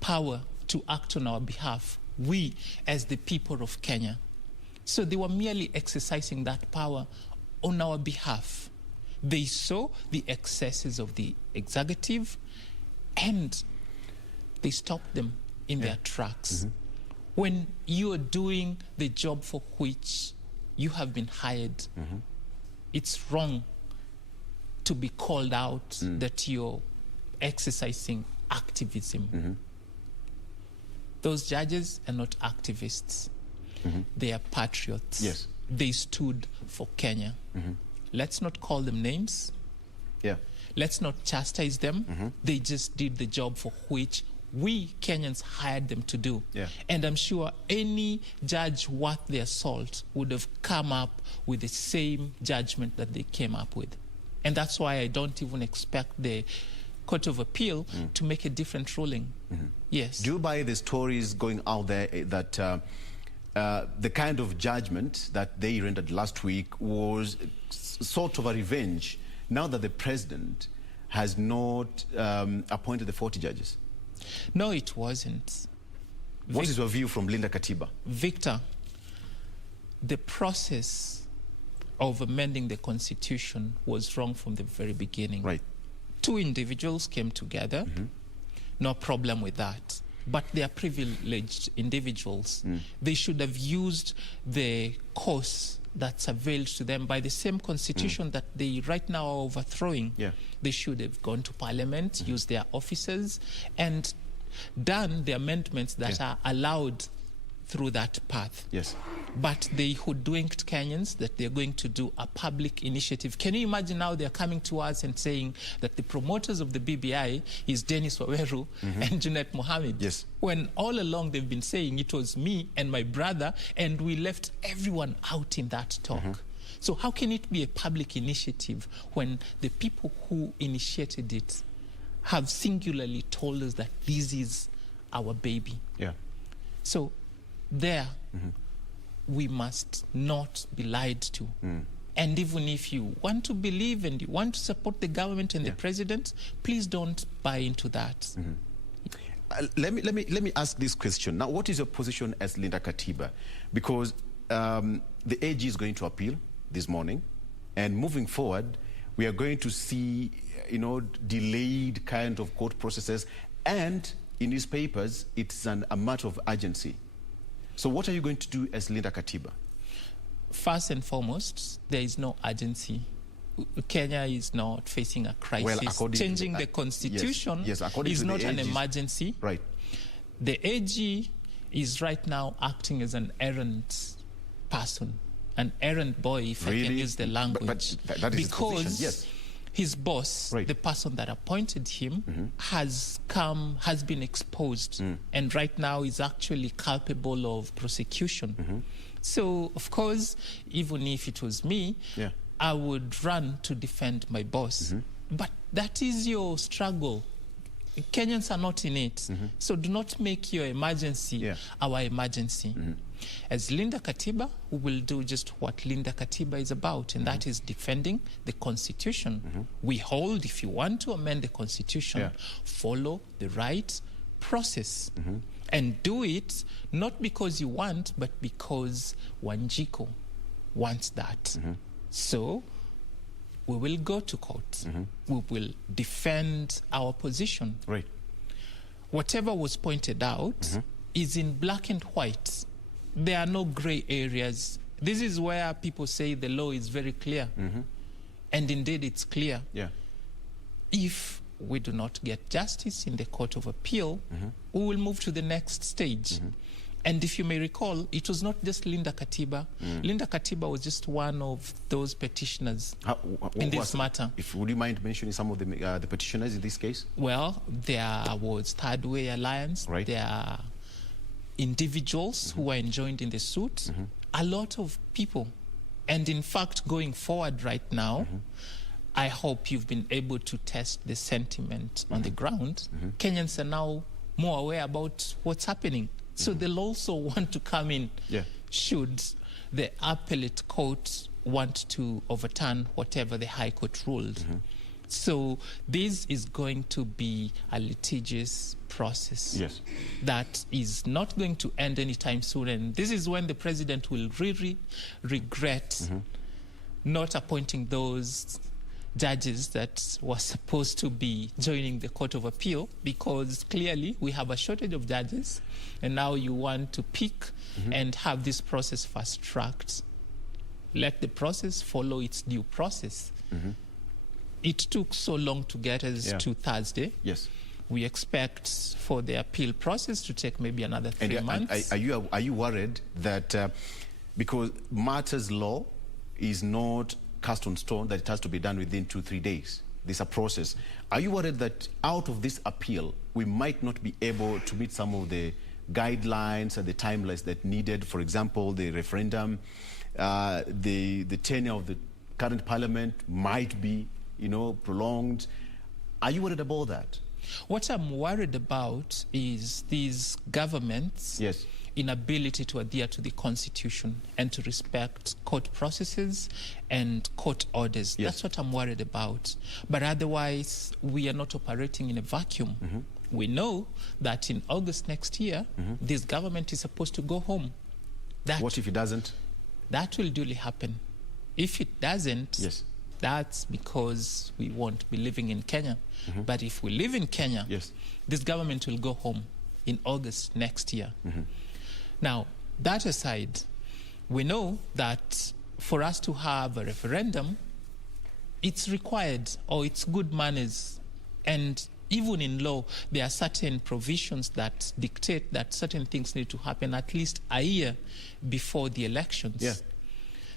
power to act on our behalf, we as the people of Kenya. So they were merely exercising that power on our behalf. They saw the excesses of the executive and they stopped them in their tracks. When you are doing the job for which you have been hired, it's wrong to be called out that you're exercising activism. Those judges are not activists. They are patriots. They stood for Kenya. Let's not call them names. Let's not chastise them. They just did the job for which we Kenyans hired them to do. And I'm sure any judge worth their salt would have come up with the same judgment that they came up with. And that's why I don't even expect the Court of Appeal to make a different ruling. Yes. Do you buy the stories going out there that the kind of judgment that they rendered last week was sort of a revenge now that the president has not appointed the 40 judges? No, it wasn't. What is your view from Linda Katiba? Victor, the process of amending the constitution was wrong from the very beginning. Two individuals came together, no problem with that. But they are privileged individuals. They should have used the course that's availed to them by the same constitution that they right now are overthrowing. They should have gone to parliament, used their officers, and done the amendments that are allowed through that path. But they hoodwinked Kenyans that they're going to do a public initiative. Can you imagine now they're coming to us and saying that the promoters of the BBI is Dennis Waweru and Junet Mohammed? When all along they've been saying it was me and my brother, and we left everyone out in that talk. So how can it be a public initiative when the people who initiated it have singularly told us that this is our baby. Yeah. So there, we must not be lied to. And even if you want to believe and you want to support the government and the president, please don't buy into that. Let me ask this question. Now, what is your position as Linda Katiba? Because the AG is going to appeal this morning, and moving forward, we are going to see, delayed kind of court processes, and in these papers, it's a matter of urgency. So what are you going to do as Linda Katiba? First and foremost, there is no urgency. Kenya is not facing a crisis. Well, changing the constitution is not an emergency. Right. The AG is right now acting as an errand person, an errand boy, if I can use the language. But that is his position, yes. His boss, the person that appointed him, has been exposed, and right now is actually culpable of prosecution. So, of course, even if it was me, I would run to defend my boss. But that is your struggle. Kenyans are not in it. So do not make your emergency our emergency. As Linda Katiba, we will do just what Linda Katiba is about, and that is defending the Constitution. We hold, if you want to amend the Constitution, follow the right process. And do it not because you want, but because Wanjiku wants that. So we will go to court. We will defend our position. Right. Whatever was pointed out is in black and white. There are no gray areas. This is where people say the law is very clear. And indeed it's clear. If we do not get justice in the Court of Appeal, we will move to the next stage. And if you may recall, it was not just Linda Katiba. Linda Katiba was just one of those petitioners in this matter. Would you mind mentioning some of the petitioners in this case? Well, there was Third Way Alliance. Right. There are individuals who were enjoined in the suit. A lot of people. And in fact, going forward right now, I hope you've been able to test the sentiment on the ground. Kenyans are now more aware about what's happening. So they'll also want to come in should the appellate court want to overturn whatever the High Court ruled. So this is going to be a litigious process that is not going to end anytime soon. And this is when the president will really regret not appointing those judges that were supposed to be joining the Court of Appeal, because clearly we have a shortage of judges, and now you want to pick and have this process fast-tracked. Let the process follow its due process. It took so long to get us to Thursday. We expect for the appeal process to take maybe another 3 months. Are you worried that because matters law is not cast on stone, that it has to be done within 2-3 days? There's a process. Are you worried that out of this appeal, we might not be able to meet some of the guidelines and the timelines that needed? For example, the referendum, the tenure of the current parliament might be, prolonged. Are you worried about that? What I'm worried about is these governments' inability to adhere to the Constitution and to respect court processes and court orders. That's what I'm worried about. But otherwise, we are not operating in a vacuum. We know that in August next year, this government is supposed to go home. What if it doesn't? That will duly happen. If it doesn't, that's because we won't be living in Kenya. But if we live in Kenya, this government will go home in August next year. Now, that aside, we know that for us to have a referendum, it's required, or it's good manners. And even in law, there are certain provisions that dictate that certain things need to happen at least a year before the elections.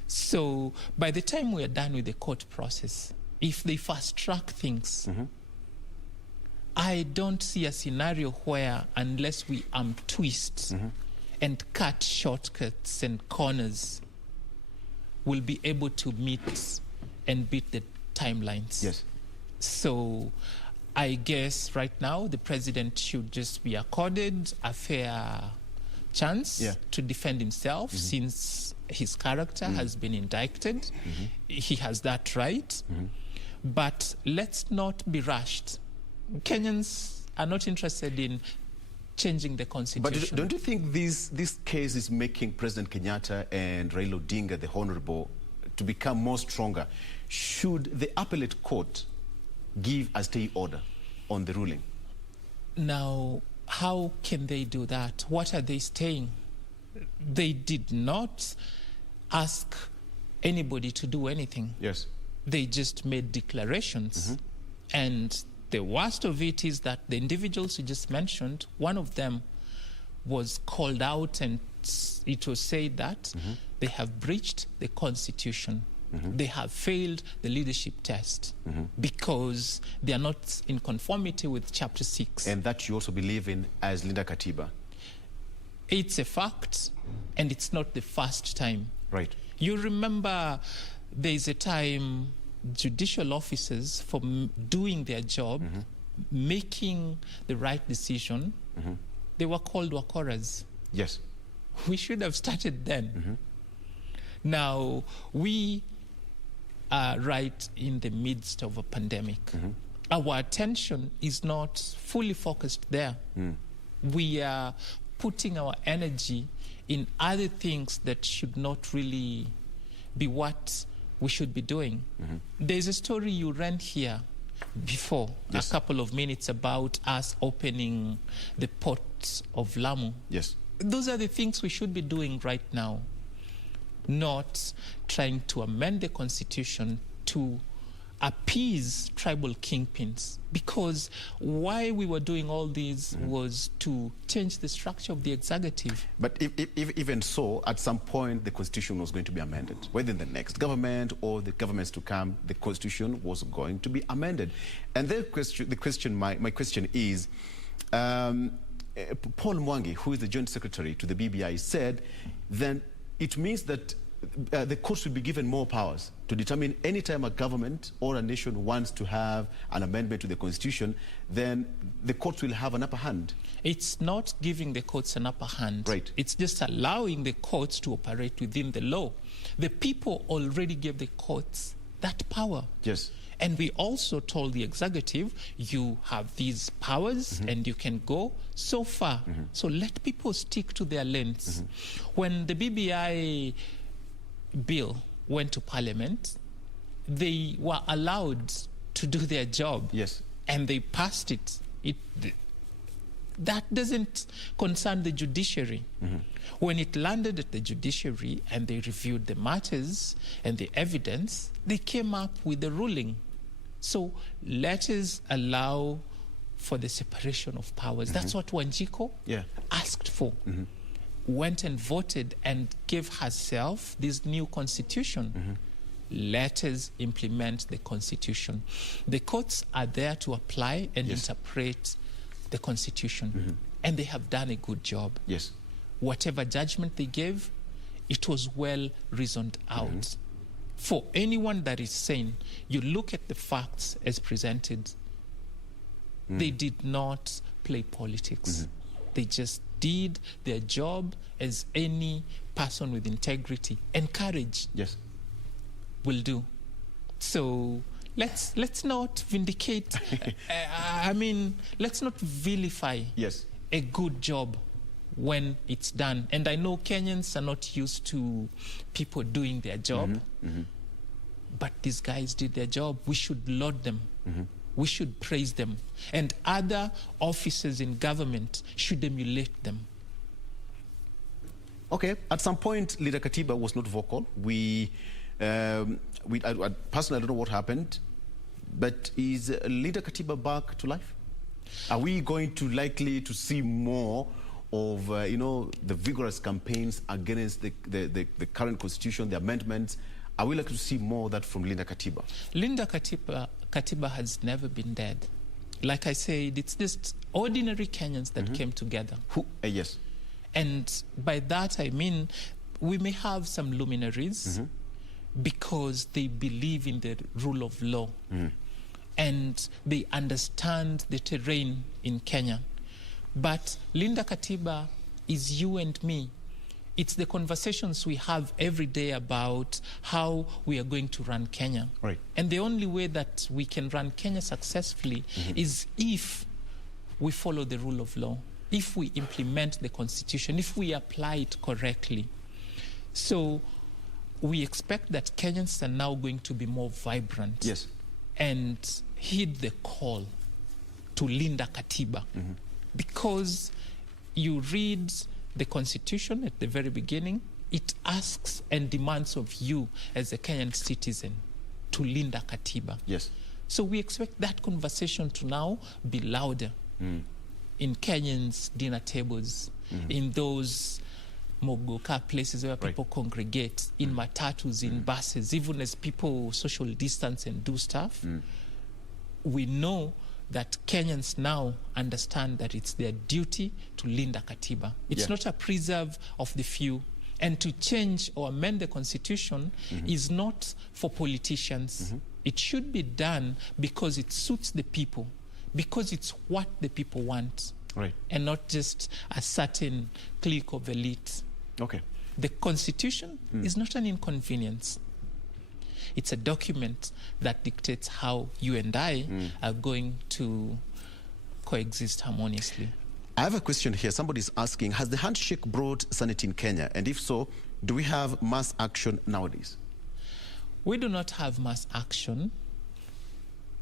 So by the time we are done with the court process, if they fast-track things, I don't see a scenario where, unless we twist and cut shortcuts and corners, we'll be able to meet and beat the timelines. So I guess right now the president should just be accorded a fair chance to defend himself since his character has been indicted. He has that right. But let's not be rushed. Kenyans are not interested in changing the constitution. But don't you think this case is making President Kenyatta and Raila Odinga, the Honorable, to become more stronger? Should the appellate court give a stay order on the ruling? Now, how can they do that? What are they staying? They did not ask anybody to do anything. Yes. They just made declarations. And the worst of it is that the individuals you just mentioned, one of them was called out and it was said that they have breached the constitution. They have failed the leadership test because they are not in conformity with Chapter 6. And that you also believe in as Linda Katiba? It's a fact, and it's not the first time. Right. You remember there's a time judicial officers, for doing their job, making the right decision, they were called wakoras. Yes. We should have started then. Now, we are right in the midst of a pandemic. Our attention is not fully focused there. We are putting our energy in other things that should not really be what we should be doing. There's a story you ran here before, a couple of minutes, about us opening the ports of Lamu. Yes. Those are the things we should be doing right now, not trying to amend the constitution to appease tribal kingpins, because why we were doing all these was to change the structure of the executive. But if even so, at some point the constitution was going to be amended. Whether in the next government or the governments to come, the constitution was going to be amended. And my question is, Paul Mwangi, who is the Joint Secretary to the BBI, said then it means that the courts will be given more powers to determine any time a government or a nation wants to have an amendment to the constitution, then the courts will have an upper hand. It's not giving the courts an upper hand. Right. It's just allowing the courts to operate within the law. The people already gave the courts that power. Yes. And we also told the executive, you have these powers and you can go so far. So let people stick to their lanes. When the BBI bill went to Parliament, they were allowed to do their job. Yes. And they passed it. That doesn't concern the judiciary. When it landed at the judiciary and they reviewed the matters and the evidence, they came up with a ruling. So let us allow for the separation of powers. That's what Wanjiko asked for. Went and voted and gave herself this new constitution. Let us implement the constitution. The courts are there to apply and interpret the constitution. And they have done a good job. Yes. Whatever judgment they gave, it was well reasoned out. For anyone that is saying, you look at the facts as presented, they did not play politics. They just did their job as any person with integrity and courage will do. So let's not vindicate, let's not vilify a good job when it's done. And I know Kenyans are not used to people doing their job, but these guys did their job. We should laud them. We should praise them. And other officers in government should emulate them. Okay, at some point, Leader Katiba was not vocal. I personally, I don't know what happened, but is Leader Katiba back to life? Are we going to likely to see more of, the vigorous campaigns against the current constitution, the amendments? Are we likely to see more of that from Linda Katiba? Linda Katiba has never been dead. Like I said, it's just ordinary Kenyans that came together. Yes. And by that I mean we may have some luminaries because they believe in the rule of law. and they understand the terrain in Kenya. But Linda Katiba is you and me. It's the conversations we have every day about how we are going to run Kenya. Right. And the only way that we can run Kenya successfully is if we follow the rule of law, if we implement the Constitution, if we apply it correctly. So we expect that Kenyans are now going to be more vibrant. Yes. And heed the call to Linda Katiba. Because you read the Constitution at the very beginning, it asks and demands of you as a Kenyan citizen to Linda Katiba. Yes. So we expect that conversation to now be louder in Kenyans' dinner tables, in those mogoka places where people congregate, in matatus, in buses, even as people social distance and do stuff. We know that Kenyans now understand that it's their duty to Linda Katiba. It's not a preserve of the few. And to change or amend the Constitution is not for politicians. It should be done because it suits the people, because it's what the people want, and not just a certain clique of elite. Okay. The Constitution is not an inconvenience. It's a document that dictates how you and I are going to coexist harmoniously. I have a question here. Somebody's asking, has the handshake brought sanity in Kenya? And if so, do we have mass action nowadays? We do not have mass action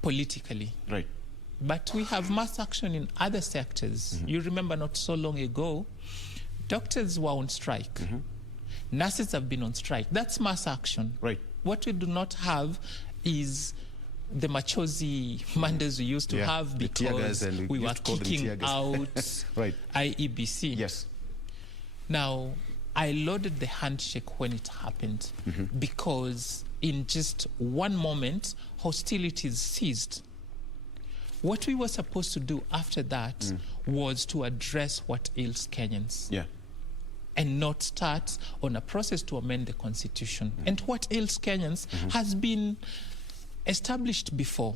politically. Right. But we have mass action in other sectors. You remember not so long ago, doctors were on strike. Nurses have been on strike. That's mass action. Right. What we do not have is the machozi Mondays we used to have because we were kicking out IEBC. Yes. Now, I lauded the handshake when it happened because in just one moment, hostilities ceased. What we were supposed to do after that was to address what ails Kenyans. And not start on a process to amend the Constitution. And what ails Kenyans has been established before.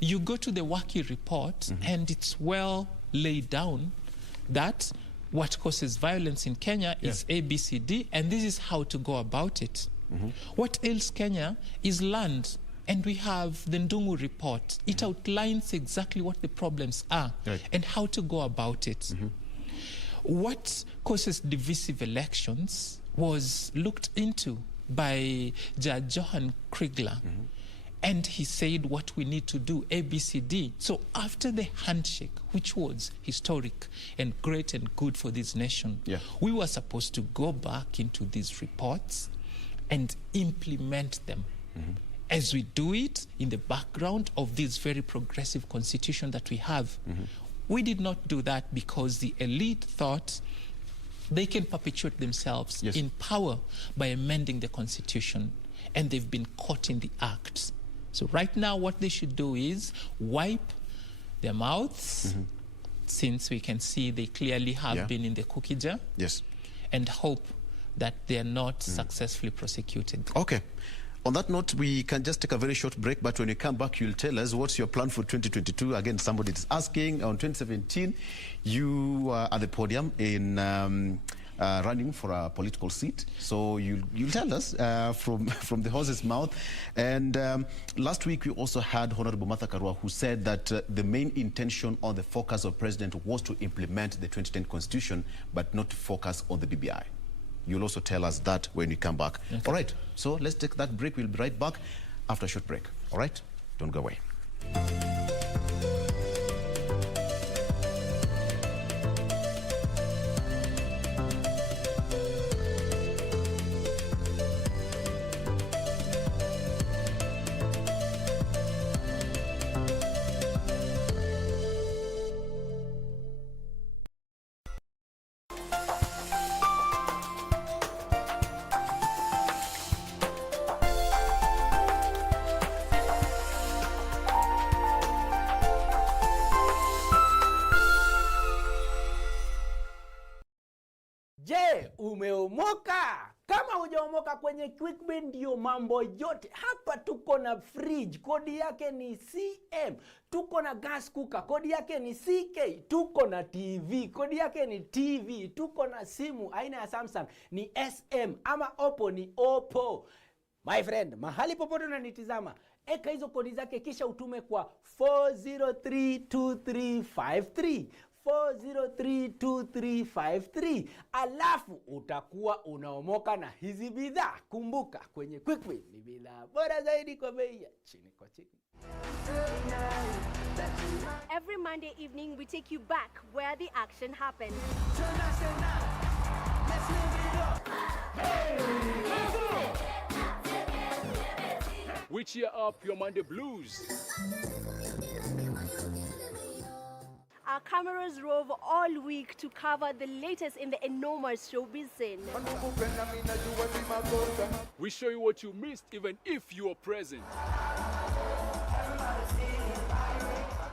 You go to the Waki report and it's well laid down that what causes violence in Kenya is ABCD, and this is how to go about it. What ails Kenya is land. And we have the Ndungu report. It outlines exactly what the problems are and how to go about it. What causes divisive elections was looked into by Judge Johan Kriegler. And he said what we need to do, ABCD. So after the handshake, which was historic and great and good for this nation, we were supposed to go back into these reports and implement them. As we do it in the background of this very progressive constitution that we have. We did not do that because the elite thought they can perpetuate themselves in power by amending the Constitution, and they've been caught in the act. So right now what they should do is wipe their mouths, since we can see they clearly have been in the cookie jar, and hope that they're not successfully prosecuted. Okay. On that note, we can just take a very short break, but when you come back, you'll tell us what's your plan for 2022. Again, somebody is asking, on 2017, you are at the podium in running for a political seat. So you'll tell us from the horse's mouth. And last week, we also had Honorable Martha Karua, who said that the main intention or the focus of President was to implement the 2010 Constitution, but not to focus on the BBI. You'll also tell us that when we come back. Okay. All right, so let's take that break. We'll be right back after a short break. All right, don't go away. Je, umeomoka? Kama hujaomoka kwenye QuickBin ndio mambo yote. Hapa tuko na fridge, kodi yake ni CM. Tuko na gas cooker, kodi yake ni CK. Tuko na TV, kodi yake ni TV. Tuko na simu aina ya Samsung ni SM, ama Oppo ni Oppo. My friend, mahali popote unanitizama, eka hizo kodi zake kisha utume kwa 4032353. 4032353, alafu utakuwa unaomoka na hizi bidhaa. Kumbuka, kwenye QuickBin ni bidhaa bora zaidi kwa bei ya chini kwa chini. Every Monday evening we take you back where the action happens. We cheer up your Monday blues. Our cameras rove all week to cover the latest in the enormous showbiz scene. We show you what you missed even if you were present.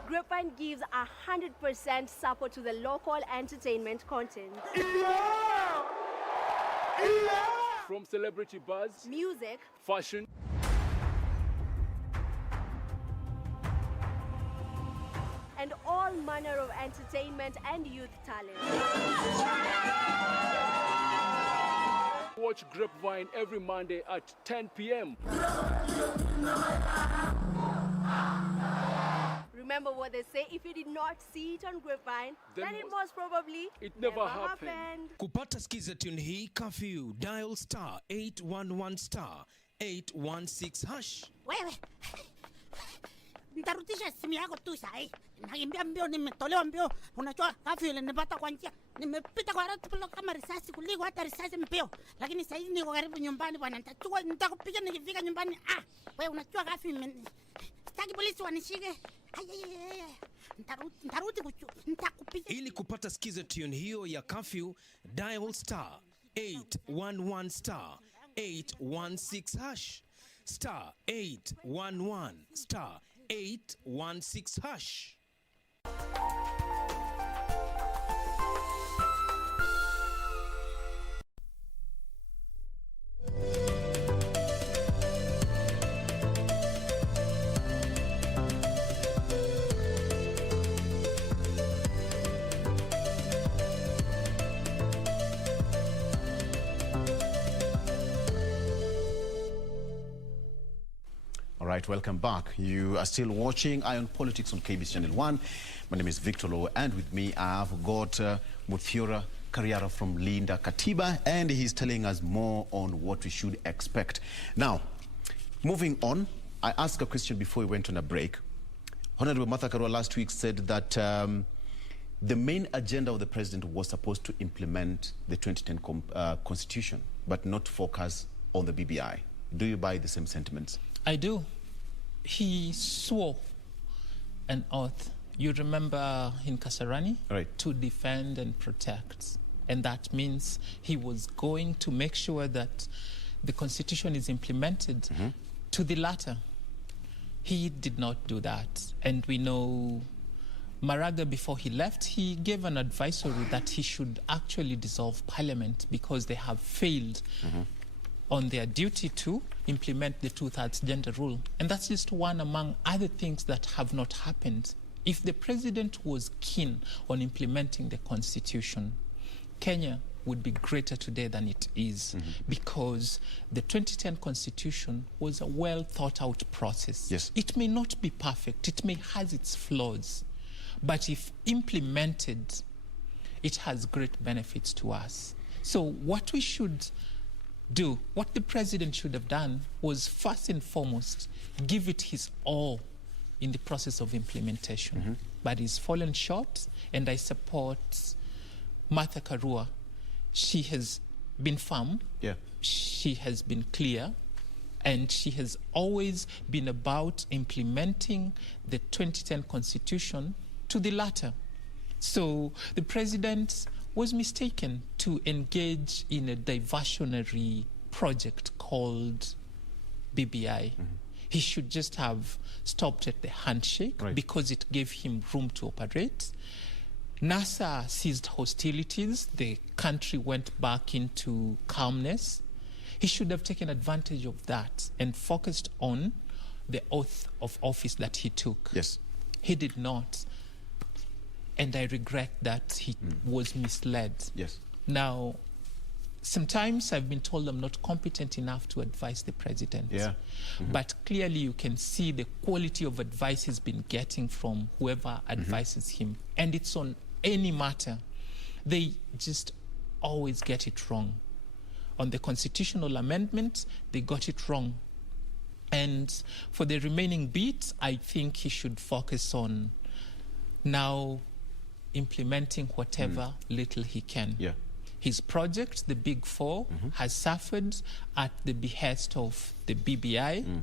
Grapevine gives 100% support to the local entertainment content. From celebrity buzz, music, fashion, and all manner of entertainment and youth talent. Watch Grapevine every Monday at 10 p.m. Remember what they say, if you did not see it on Grapevine, then it most probably it never happened. Kupata skiza tune hii curfew, dial star 811 star 816 hash. Wewe, nitarutisha simu yako tu sahi. Nakimbia mbio, nimetolewa mbio. Unajua curfew ile nipata kwa njia. Nimepita kwa rati polo kama risasi kuliko hata risasi mbio. Lakini sasa hivi niko karibu nyumbani bwana. Nitakupiga nikifika nyumbani. Wewe unajua curfew sitaki polisi wanishike. Nitakupiga. Ili kupata skiza tune hiyo ya curfew, dial star 811 star 816 hash. Star 811 star 816 hash. All right, welcome back. You are still watching Eye on Politics on KBC Channel 1. My name is Victor Lowe, and with me I have got Muthiora Kariara from Linda Katiba, and he's telling us more on what we should expect. Now, moving on, I asked a question before we went on a break. Honorable Martha Karua last week said that the main agenda of the president was supposed to implement the 2010 constitution, but not focus on the BBI. Do you buy the same sentiments? I do. He swore an oath. You remember in Kasarani? Right. To defend and protect. And that means he was going to make sure that the constitution is implemented to the latter. He did not do that. And we know Maraga, before he left, he gave an advisory that he should actually dissolve parliament because they have failed on their duty to implement the 2/3 gender rule. And that's just one among other things that have not happened. If the president was keen on implementing the constitution, Kenya would be greater today than it is because the 2010 constitution was a well thought out process. Yes. It may not be perfect, it may have its flaws, but if implemented, it has great benefits to us. So what we should do, what the president should have done was first and foremost, give it his all in the process of implementation. But he's fallen short, and I support Martha Karua. She has been firm, she has been clear, and she has always been about implementing the 2010 constitution to the latter. So the president was mistaken to engage in a diversionary project called BBI. He should just have stopped at the handshake because it gave him room to operate. NASA ceased hostilities. The country went back into calmness. He should have taken advantage of that and focused on the oath of office that he took. Yes. He did not. And I regret that he was misled. Yes. Now, sometimes I've been told I'm not competent enough to advise the president. Yeah. But clearly you can see the quality of advice he's been getting from whoever advises him. And it's on any matter. They just always get it wrong. On the constitutional amendment, they got it wrong. And for the remaining bit, I think he should focus on now implementing whatever little he can. Yeah. His project, the Big Four, has suffered at the behest of the BBI.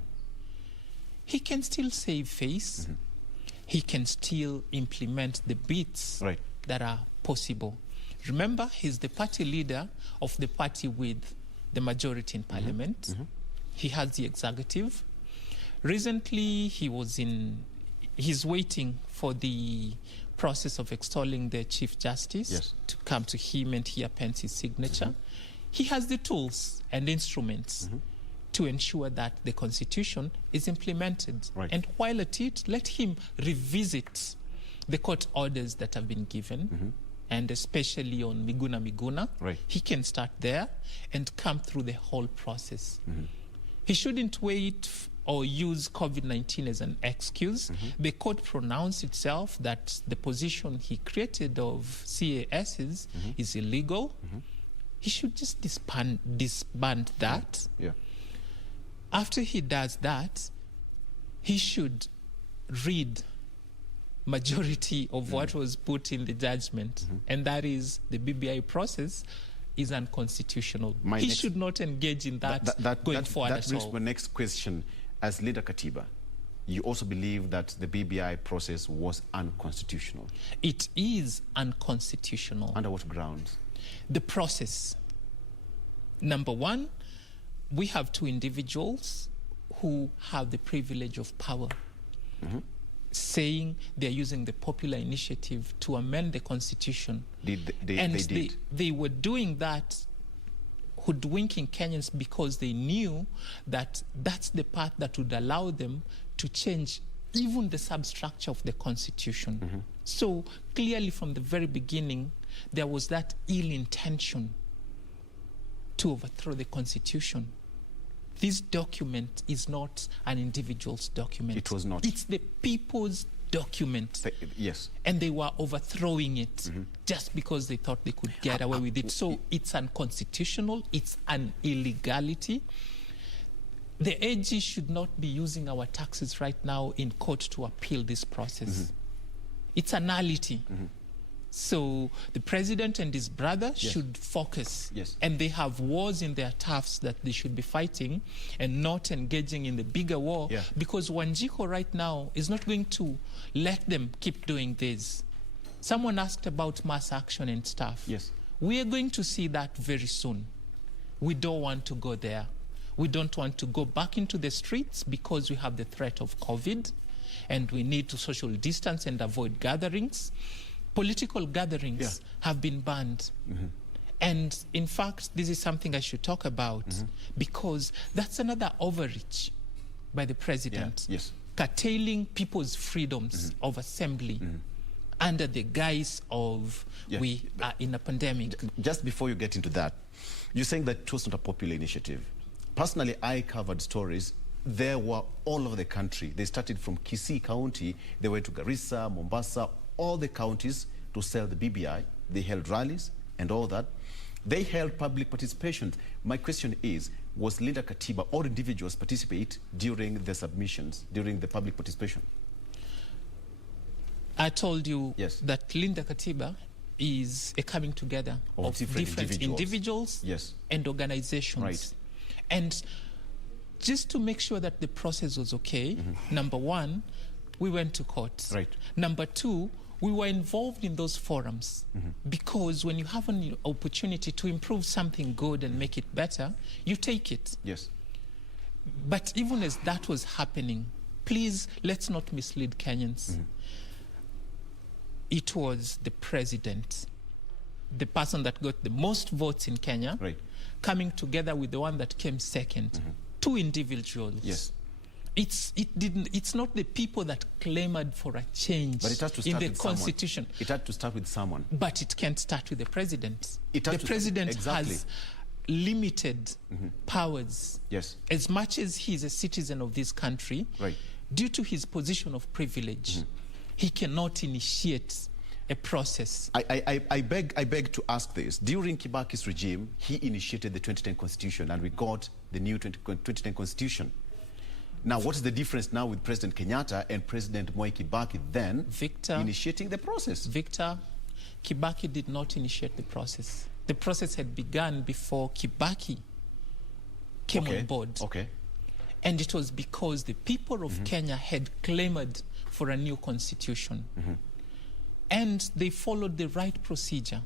He can still save face. He can still implement the bits that are possible. Remember, he's the party leader of the party with the majority in parliament. He has the executive. Recently, he's waiting for the process of extolling the Chief Justice to come to him and he appends his signature. He has the tools and instruments to ensure that the Constitution is implemented. And while at it, let him revisit the court orders that have been given, and especially on Miguna. He can start there and come through the whole process. He shouldn't wait or use COVID-19 as an excuse. The court pronounced itself that the position he created of CASs is illegal. He should just disband that. After he does that, he should read majority of what was put in the judgment, and that is the BBI process is unconstitutional. He should not engage in that going forward at all. That brings my next question. As leader Katiba, you also believe that the BBI process was unconstitutional? It is unconstitutional. Under what grounds? The process. Number one, we have two individuals who have the privilege of power, saying they're using the popular initiative to amend the Constitution. They did. They were doing that, hoodwinking Kenyans, because they knew that that's the path that would allow them to change even the substructure of the Constitution. So clearly from the very beginning, there was that ill intention to overthrow the Constitution. This document is not an individual's document. It was not. It's the people's document. Yes. And they were overthrowing it just because they thought they could get away with it. So it's unconstitutional. It's an illegality. The AG should not be using our taxes right now in court to appeal this process. It's a nullity. So the president and his brother should focus. And they have wars in their turfs that they should be fighting and not engaging in the bigger war. Because Wanjiko right now is not going to let them keep doing this. Someone asked about mass action and stuff. We are going to see that very soon. We don't want to go there. We don't want to go back into the streets because we have the threat of COVID and we need to social distance and avoid gatherings. Political gatherings have been banned. And in fact, this is something I should talk about because that's another overreach by the president, curtailing people's freedoms of assembly under the guise of we are in a pandemic. Just before you get into that, you're saying that it was not a popular initiative. Personally, I covered stories. They were all over the country. They started from Kisii County, they went to Garissa, Mombasa, all the counties to sell the BBI. They held rallies and all that. They held public participation. My question is, was Linda Katiba or individuals participate during the submissions, during the public participation? I told you that Linda Katiba is a coming together of different individuals and organizations. And just to make sure that the process was okay, number one, we went to court. Number two, we were involved in those forums because when you have an opportunity to improve something good and make it better, you take it. But even as that was happening, please, let's not mislead Kenyans. It was the president the person that got the most votes in Kenya, coming together with the one that came second. Two individuals. Yes. It's not the people that clamored for a change But it has to in start the with constitution. Someone. It had to start with someone. But it can't start with the president. It has The to president exactly. has limited powers. Yes. As much as he is a citizen of this country, due to his position of privilege, he cannot initiate a process. I beg to ask this. During Kibaki's regime, he initiated the 2010 Constitution, and we got the new 2010 Constitution. Now, what is the difference now with President Kenyatta and President Mwai Kibaki then initiating the process? Victor, Kibaki did not initiate the process. The process had begun before Kibaki came on board. And it was because the people of Kenya had clamored for a new constitution. And they followed the right procedure.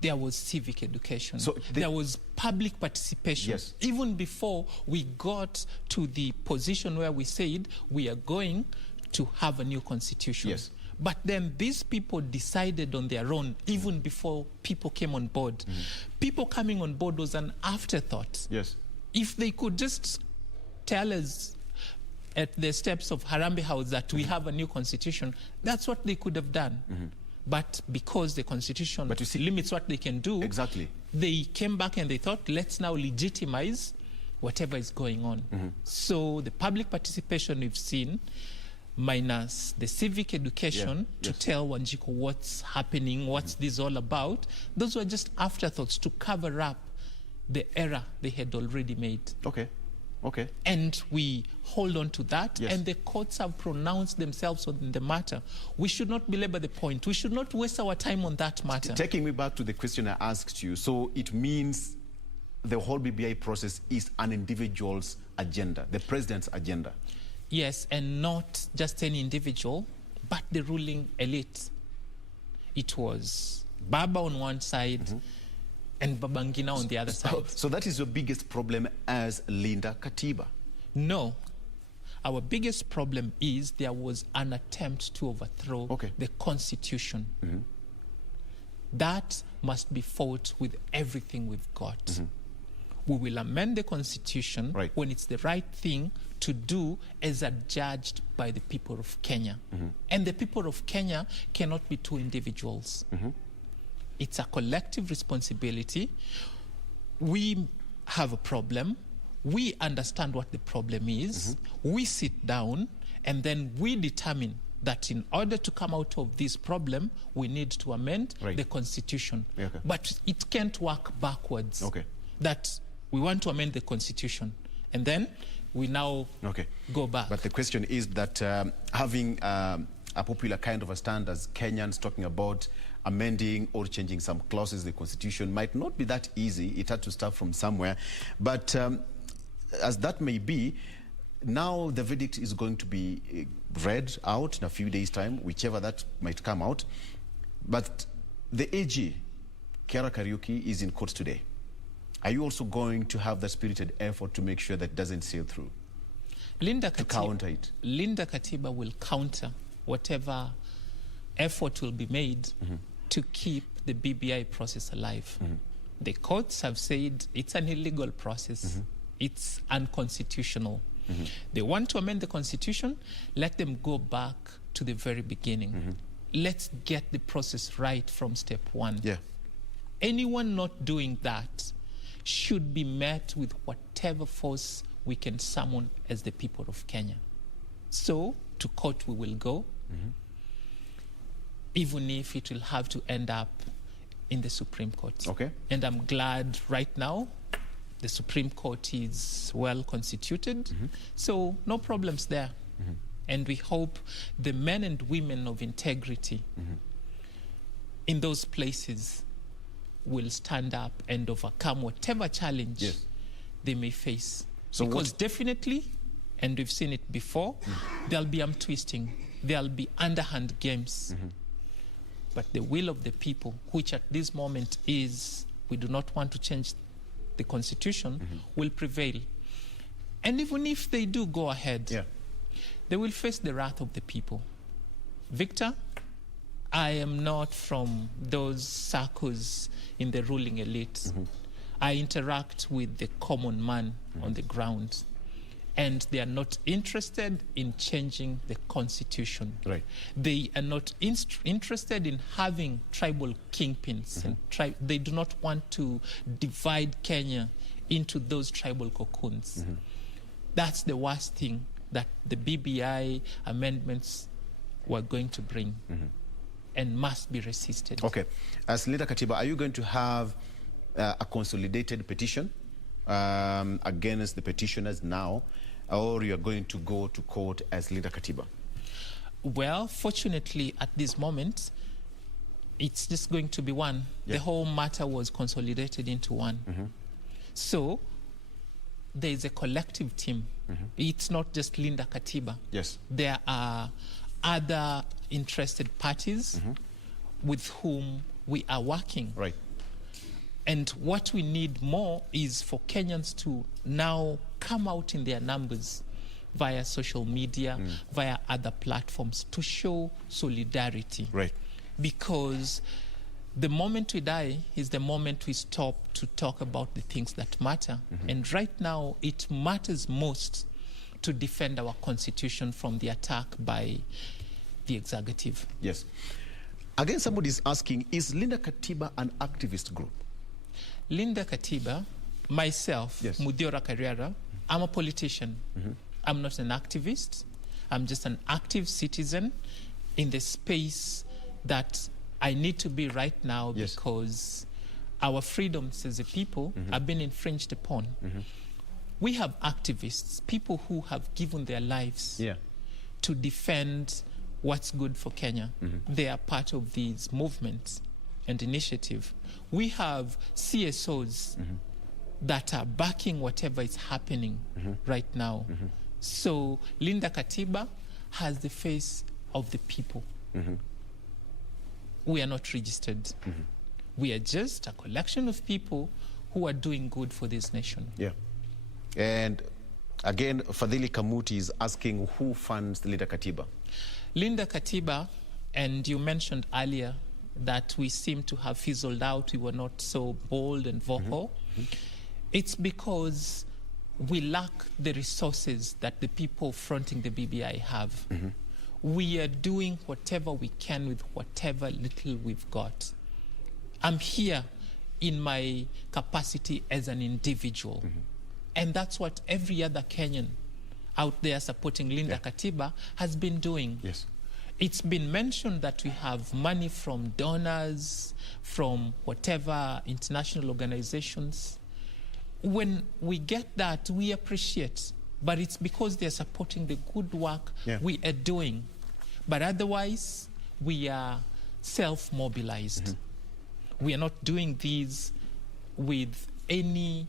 There was civic education. So there was public participation. Yes. Even before we got to the position where we said we are going to have a new constitution. Yes. But then these people decided on their own, even before people came on board. People coming on board was an afterthought. Yes. If they could just tell us at the steps of Harambee House that we have a new constitution, that's what they could have done. But because the constitution limits what they can do, they came back and they thought, let's now legitimize whatever is going on. So the public participation we've seen, minus the civic education to tell Wanjiku what's happening, what's this all about, those were just afterthoughts to cover up the error they had already made. And we hold on to that, and the courts have pronounced themselves on the matter. We should not belabor the point. We should not waste our time on that matter. Taking me back to the question I asked you, so it means the whole BBI process is an individual's agenda, the president's agenda. Yes, and not just any individual, but the ruling elite. It was Baba on one side, and Babangina on the other side. So that is your biggest problem as Linda Katiba? No. Our biggest problem is there was an attempt to overthrow the constitution. That must be fought with everything we've got. We will amend the constitution when it's the right thing to do as adjudged by the people of Kenya. And the people of Kenya cannot be two individuals. It's a collective responsibility. We have a problem. We understand what the problem is. We sit down and then we determine that in order to come out of this problem, we need to amend the constitution. But it can't work backwards. That we want to amend the constitution and then we now go back. But the question is that having a popular kind of a stand as Kenyans talking about amending or changing some clauses in the constitution might not be that easy. It had to start from somewhere. But as that may be, now the verdict is going to be read out in a few days' time, whichever that might come out. But the AG, Kiara Kariuki, is in court today. Are you also going to have that spirited effort to make sure that doesn't sail through? To counter it? Linda Katiba will counter whatever effort will be made to keep the BBI process alive. The courts have said it's an illegal process. It's unconstitutional. They want to amend the constitution, let them go back to the very beginning. Let's get the process right from step one. Anyone not doing that should be met with whatever force we can summon as the people of Kenya. So to court we will go, even if it will have to end up in the Supreme Court. And I'm glad right now the Supreme Court is well constituted, so no problems there. And we hope the men and women of integrity in those places will stand up and overcome whatever challenge they may face. So because definitely, and we've seen it before, there'll be arm twisting, there'll be underhand games. But the will of the people, which at this moment is we do not want to change the constitution, will prevail. And even if they do go ahead, they will face the wrath of the people. Victor, I am not from those circles in the ruling elite. I interact with the common man on the ground, and they are not interested in changing the constitution. Right. They are not interested in having tribal kingpins. And they do not want to divide Kenya into those tribal cocoons. That's the worst thing that the BBI amendments were going to bring and must be resisted. Okay. As Leader Katiba, are you going to have a consolidated petition against the petitioners now, or you are going to go to court as Leader Katiba? Well, fortunately, at this moment, it's just going to be one. The whole matter was consolidated into one. So there is a collective team. It's not just Linda Katiba. Yes. There are other interested parties with whom we are working. Right. And what we need more is for Kenyans to now come out in their numbers via social media, via other platforms, to show solidarity. Right. Because the moment we die is the moment we stop to talk about the things that matter. And right now, it matters most to defend our constitution from the attack by the executive. Yes. Again, somebody is asking, is Linda Katiba an activist group? Linda Katiba, myself, Muthiora Karriara, I'm a politician. I'm not an activist. I'm just an active citizen in the space that I need to be right now because our freedoms as a people have been infringed upon. We have activists, people who have given their lives to defend what's good for Kenya. They are part of these movements and initiative. We have CSOs that are backing whatever is happening right now. So Linda Katiba has the face of the people. We are not registered. We are just a collection of people who are doing good for this nation. Yeah. And again, Fadhili Kamuti is asking, who funds Linda Katiba? Linda Katiba, and you mentioned earlier that we seem to have fizzled out. We were not so bold and vocal. It's because we lack the resources that the people fronting the BBI have. We are doing whatever we can with whatever little we've got. I'm here in my capacity as an individual. And that's what every other Kenyan out there supporting Linda Katiba has been doing. Yes. It's been mentioned that we have money from donors, from whatever international organizations. When we get that, we appreciate. But it's because they're supporting the good work we are doing. But otherwise, we are self-mobilized. We are not doing these with any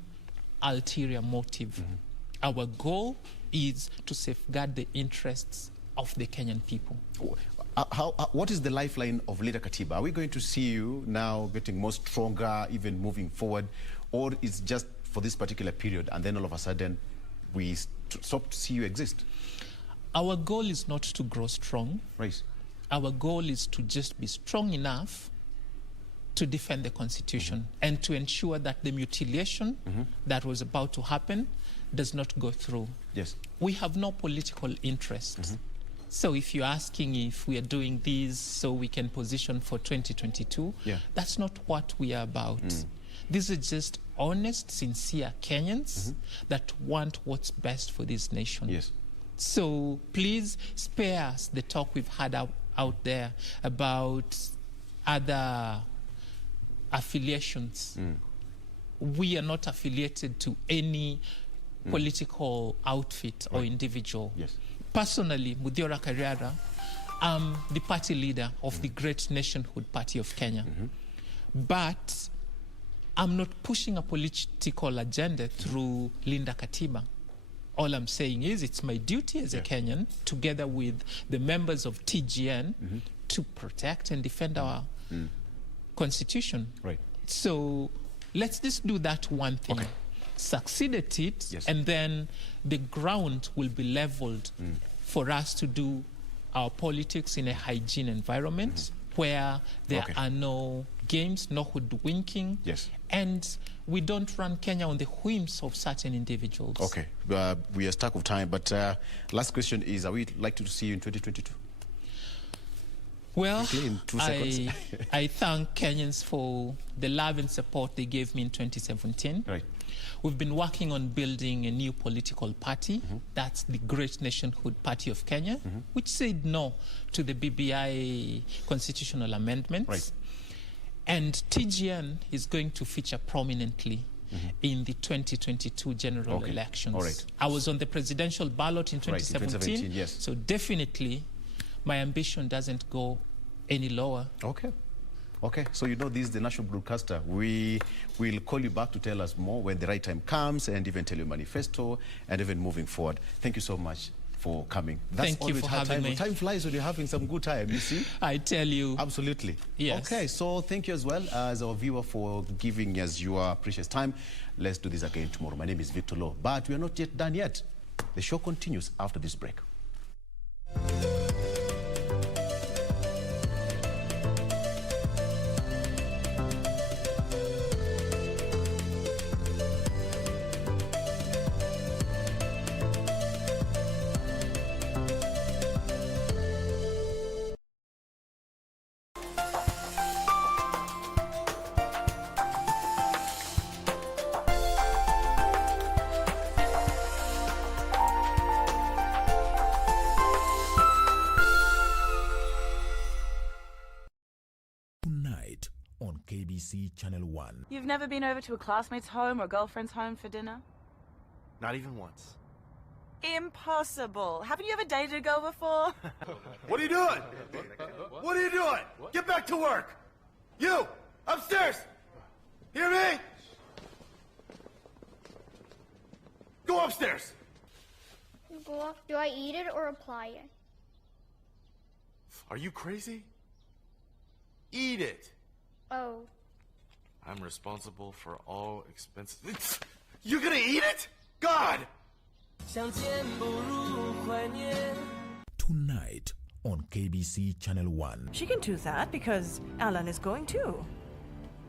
ulterior motive. Our goal is to safeguard the interests of the Kenyan people. What is the lifeline of Leader Katiba? Are we going to see you now getting more stronger, even moving forward, or is just for this particular period and then all of a sudden we stop to see you exist? Our goal is not to grow strong. Right. Our goal is to just be strong enough to defend the Constitution and to ensure that the mutilation that was about to happen does not go through. Yes. We have no political interest. So if you're asking if we are doing this so we can position for 2022, that's not what we are about. These are just honest, sincere Kenyans that want what's best for this nation. Yes. So please spare us the talk we've had out there about other affiliations. We are not affiliated to any political outfit or individual. Yes. Personally, Muthiora Karriara, I'm the party leader of the great nationhood party of Kenya. But I'm not pushing a political agenda through Linda Katiba. All I'm saying is it's my duty as a Kenyan, together with the members of TGN, to protect and defend our constitution. Right. So let's just do that one thing. Succeed at it, and then the ground will be leveled for us to do our politics in a hygiene environment where there are no games, no hoodwinking. Yes. And we don't run Kenya on the whims of certain individuals. Okay. We are stuck of time, but last question is, are we likely to see you in 2022? Well, in 2 seconds. I thank Kenyans for the love and support they gave me in 2017. Right. We've been working on building a new political party. That's the Great Nationhood Party of Kenya, which said no to the BBI constitutional amendments. Right. And TGN is going to feature prominently in the 2022 general elections. All right. I was on the presidential ballot in 2017, right, in 2017, yes. So definitely my ambition doesn't go any lower. Okay. Okay, so you know this is the national broadcaster. We will call you back to tell us more when the right time comes and even tell you manifesto and even moving forward. Thank you so much for coming. That's Thank you for having me. Time flies when you're having some good time, you see? I tell you. Absolutely. Yes. Okay, so thank you as well as our viewer for giving us your precious time. Let's do this again tomorrow. My name is Victor Lowe, but we are not yet done yet. The show continues after this break. Tonight on KBC Channel 1. You've never been over to a classmate's home or girlfriend's home for dinner? Not even once. Impossible. Haven't you ever dated a girl before? What are you doing? What are you doing? Get back to work! You! Upstairs! Hear me? Go upstairs! Do I eat it or apply it? Are you crazy? Eat it! Oh. I'm responsible for all expenses. You're gonna eat it? God! Tonight on KBC Channel 1. She can do that because Alan is going too.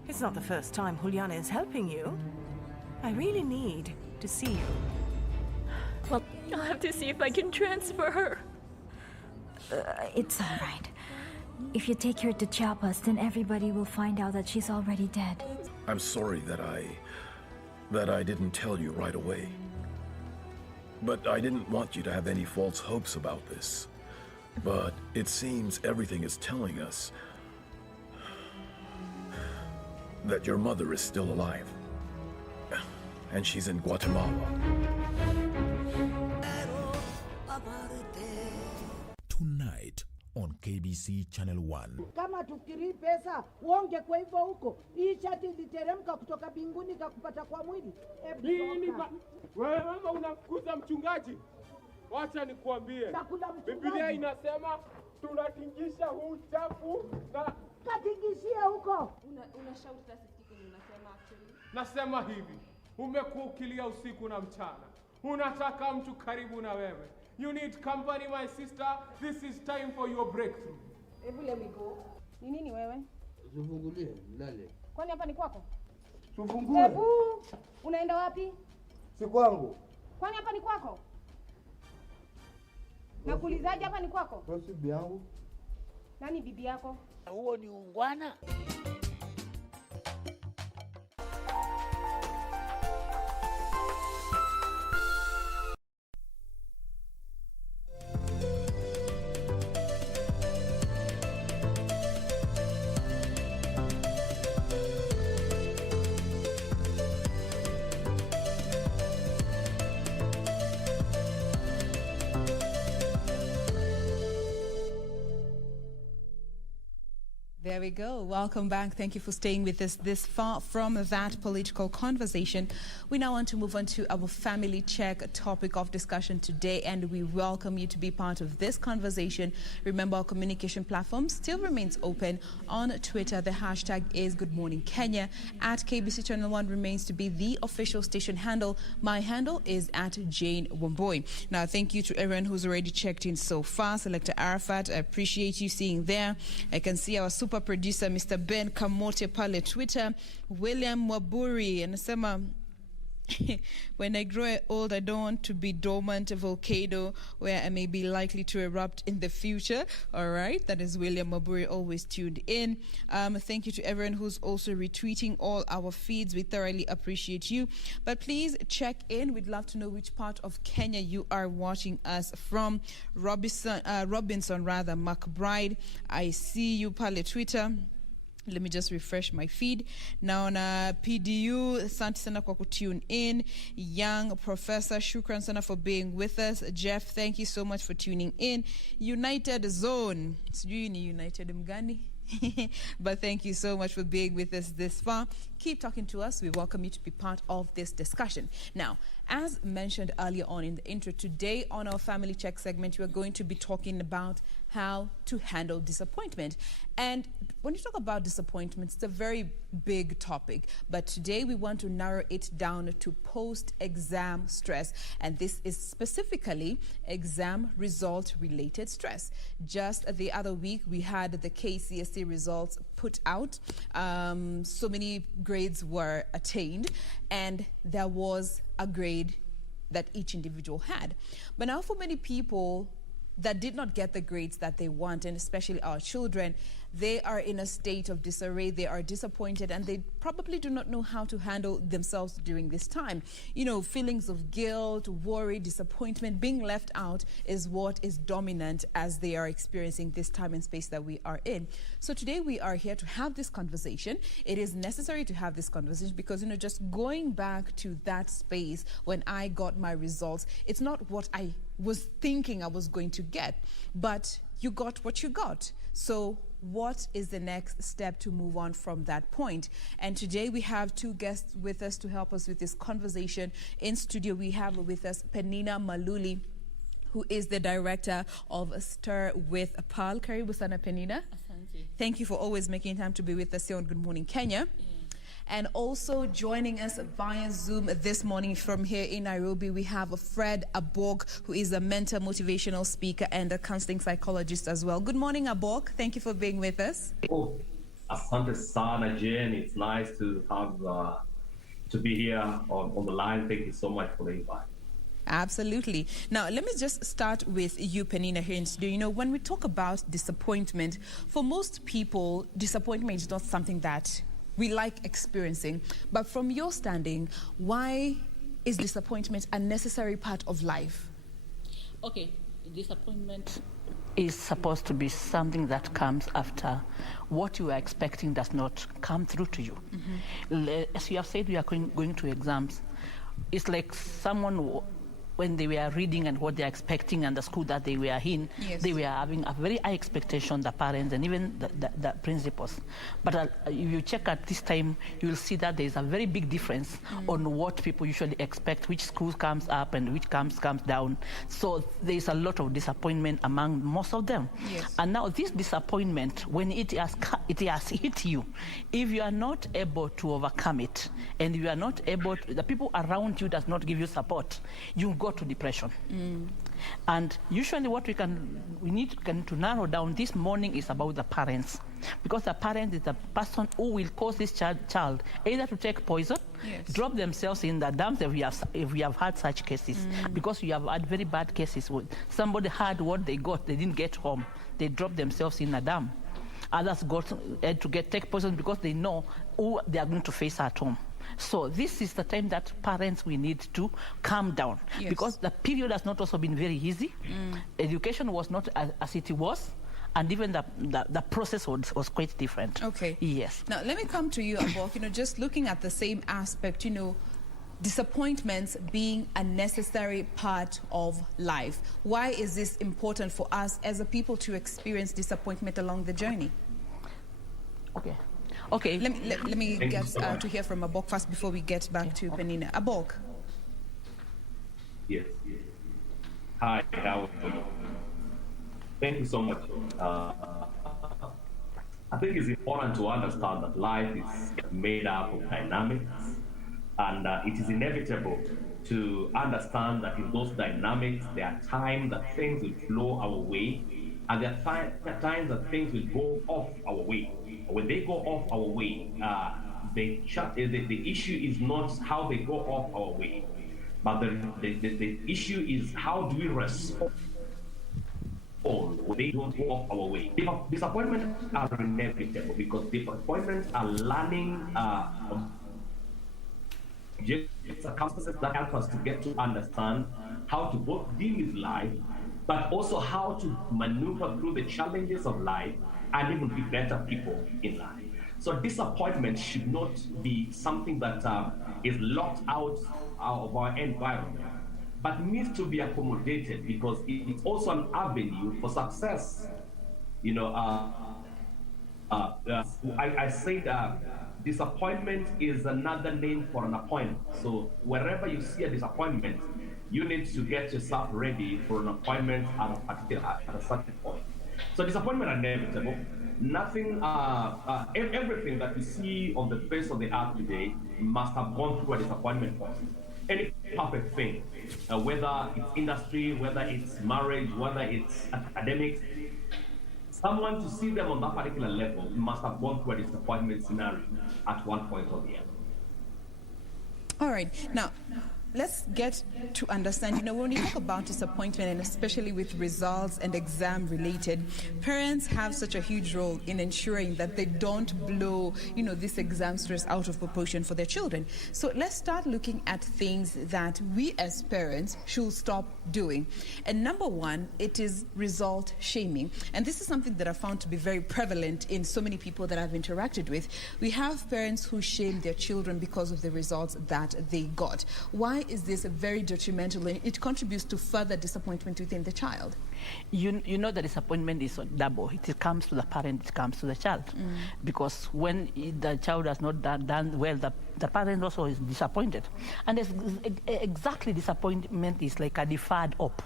It's not the first time Juliana is helping you. I really need to see you. Well, I'll have to see if I can transfer her. It's all right. If you take her to Chiapas, then everybody will find out that she's already dead. I'm sorry that I didn't tell you right away. But I didn't want you to have any false hopes about this. But it seems everything is telling us that your mother is still alive. And she's in Guatemala. Tonight on KBC Channel 1. Kama tufikiri pesa uonge kwa hivyo huko. Hii shati iliteremka kutoka binguni kakupata kwa mwili. Nini wewe mama unamkuza mchungaji? Wacha nikuambie. Biblia inasema tunatingisha huu chafu na katingishia huko. Unashauri tasikiki unasema actually. Nasema hivi, umekuwa ukilia usiku na mchana. Unataka mtu karibu na wewe. You need company, my sister. This is time for your breakthrough. Hebu let me go. Ni nini wewe? Usifungulie, mlale. Kwani hapa ni kwako? Usifungue. Hebu unaenda wapi? Si kwangu. Kwani hapa ni kwako? Nakuulizaje hapa ni kwako? Kwa si bibi yangu. Nani bibi yako? Huo ni ungwana. There we go. Welcome back. Thank you for staying with us this far from that political conversation. We now want to move on to our family check topic of discussion today, and we welcome you to be part of this conversation. Remember, our communication platform still remains open. On Twitter, the hashtag is Good Morning Kenya. At KBC Channel 1 remains to be the official station handle. My handle is at Jane Wamboi. Now, thank you to everyone who's already checked in so far. Selector Arafat, I appreciate you seeing there. I can see our super producer Mr. Ben Kamote pale Twitter. William Waburi anasema when I grow old, I don't want to be dormant, a volcano where I may be likely to erupt in the future. All right, that is William Maburi, always tuned in. Thank you to everyone who's also retweeting all our feeds. We thoroughly appreciate you. But please check in. We'd love to know which part of Kenya you are watching us from. Robinson McBride, I see you pale Twitter. Let me just refresh my feed. Now na PDU, asante sana kwa kutune in. Young Professor, shukran sana for being with us. Jeff, thank you so much for tuning in. United Zone, sijui ni United Mgani? But thank you so much for being with us this far. Keep talking to us. We welcome you to be part of this discussion. Now, as mentioned earlier on in the intro, today on our Family Check segment, we are going to be talking about how to handle disappointment. And when you talk about disappointment, it's a very big topic. But today we want to narrow it down to post-exam stress. And this is specifically exam result-related stress. Just the other week, we had the KCSE results put out. So many grades were attained, and there was a grade that each individual had. But now for many people that did not get the grades that they want, and especially our children, they are in a state of disarray. They are disappointed, and they probably do not know how to handle themselves during this time. You know, feelings of guilt, worry, disappointment, being left out is what is dominant as they are experiencing this time and space that we are in. So today we are here to have this conversation. It is necessary to have this conversation because, you know, just going back to that space when I got my results, it's not what I was thinking I was going to get, but you got what you got. So what is the next step to move on from that point? And today we have two guests with us to help us with this conversation. In studio, we have with us Penina Maluli, who is the director of Stir with Pal. Karibu sana Penina. Asante. Thank you for always making time to be with us here on Good Morning Kenya. And also joining us via Zoom this morning from here in Nairobi, we have Fred Abok, who is a mentor motivational speaker and a counseling psychologist as well. Good morning, Abok. Thank you for being with us. Oh, asante sana, Jen. It's nice to have to be here on the line. Thank you so much for the invite. Absolutely. Now, let me just start with you, Penina, here in studio. You know, when we talk about disappointment, for most people, disappointment is not something that we like experiencing. But from your standing, why is disappointment a necessary part of life? Okay, disappointment is supposed to be something that comes after what you are expecting does not come through to you. As you have said, we are going to exams. It's like someone, when they were reading and what they're expecting and the school that they were in, they were having a very high expectation, the parents and even the principals. But if you check at this time, you'll see that there's a very big difference on what people usually expect, which school comes up and which comes down. So there's a lot of disappointment among most of them. And now this disappointment, when it has hit you, if you are not able to overcome it, and you are not able to, the people around you does not give you support, you go to depression. And usually what we need to narrow down this morning is about the parents, because the parent is the person who will cause this child either to take poison, drop themselves in the dams if we have had such cases, because we have had very bad cases where somebody had what they got, they didn't get home, they dropped themselves in a dam. Others had to take poison because they know who they are going to face at home. So this is the time that parents, we need to calm down, because the period has not also been very easy. Education was not as it was, and even the process was quite different. Okay. Yes. Now, let me come to you, Abok. You know, just looking at the same aspect, you know, disappointments being a necessary part of life. Why is this important for us as a people to experience disappointment along the journey? Okay. Okay. Let me get to hear from Abok first before we get back to Penina. Abok. Yes. Hi, how are you? Thank you so much. I think it's important to understand that life is made up of dynamics, and it is inevitable to understand that in those dynamics, there are times that things will flow our way, and there are times that things will go off our way. When they go off our way, the issue is not how they go off our way, but the issue is how do we respond when they don't go off our way. Disappointments are inevitable because disappointments are learning circumstances that help us to get to understand how to both deal with life, but also how to maneuver through the challenges of life and even be better people in life. So disappointment should not be something that is locked out of our environment, but needs to be accommodated because it's also an avenue for success. You know, I say that disappointment is another name for an appointment. So wherever you see a disappointment, you need to get yourself ready for an appointment at a certain point. So disappointment are inevitable. Nothing, everything that we see on the face of the earth today must have gone through a disappointment first. Any perfect thing, whether it's industry, whether it's marriage, whether it's academics, someone to see them on that particular level must have gone through a disappointment scenario at one point or the other. All right. Now, let's get to understand, you know, when we talk about disappointment, and especially with results and exam related, parents have such a huge role in ensuring that they don't blow, you know, this exam stress out of proportion for their children. So let's start looking at things that we as parents should stop doing. And number one, it is result shaming. And this is something that I found to be very prevalent in so many people that I've interacted with. We have parents who shame their children because of the results that they got. Why is this very detrimental, and it contributes to further disappointment within the child? You know the disappointment is double. It comes to the parent, it comes to the child. Because when the child has not done well, the parent also is disappointed. And exactly, disappointment is like a deferred hope.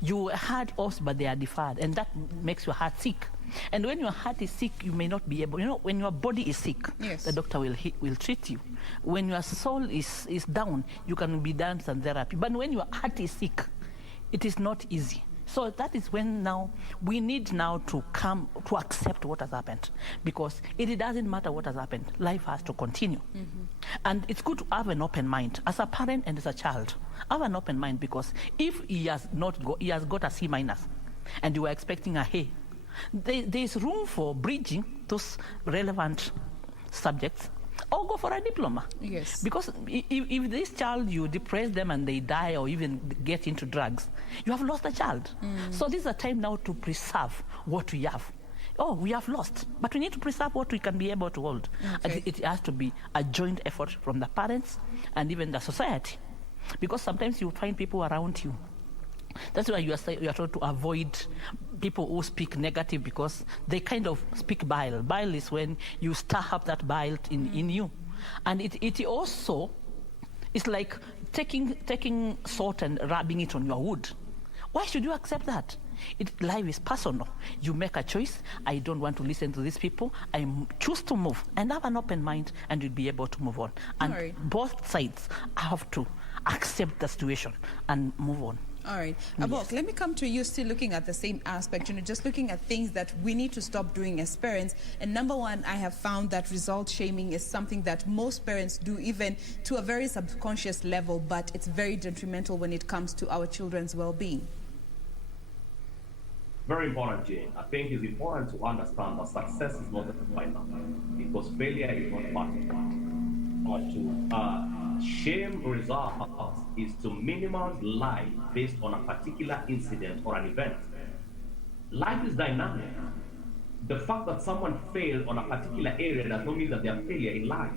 You had hopes, but they are deferred, and that makes your heart sick. And when your heart is sick, you may not be able, you know, when your body is sick, yes, the doctor will treat you. When your soul is down, you can be done some therapy. But when your heart is sick, it is not easy. So that is when now we need now to come to accept what has happened, because it doesn't matter what has happened. Life has to continue. And it's good to have an open mind as a parent and as a child. Have an open mind, because if he has got a C minus and you are expecting a A, there's room for bridging those relevant subjects, or go for a diploma. Yes. Because if this child, you depress them and they die or even get into drugs, you have lost a child. So this is a time now to preserve what we have. Oh, we have lost, but we need to preserve what we can be able to hold. Okay. It has to be a joint effort from the parents and even the society, because sometimes you find people around you. That's why you are told to avoid people who speak negative, because they kind of speak bile. Bile is when you stir up that bile in you. And it also is like taking salt and rubbing it on your wood. Why should you accept that? Life is personal. You make a choice. I don't want to listen to these people. I choose to move and have an open mind, and you'll be able to move on. And both sides have to accept the situation and move on. All right. Abok, let me come to you, still looking at the same aspect, you know, just looking at things that we need to stop doing as parents. And number one, I have found that result shaming is something that most parents do, even to a very subconscious level, but it's very detrimental when it comes to our children's well-being. Very important, Jane. I think it's important to understand that success is not a final, because failure is not part of it. Or to shame results is to minimize life based on a particular incident or an event. Life is dynamic. The fact that someone failed on a particular area does not mean that they are failure in life.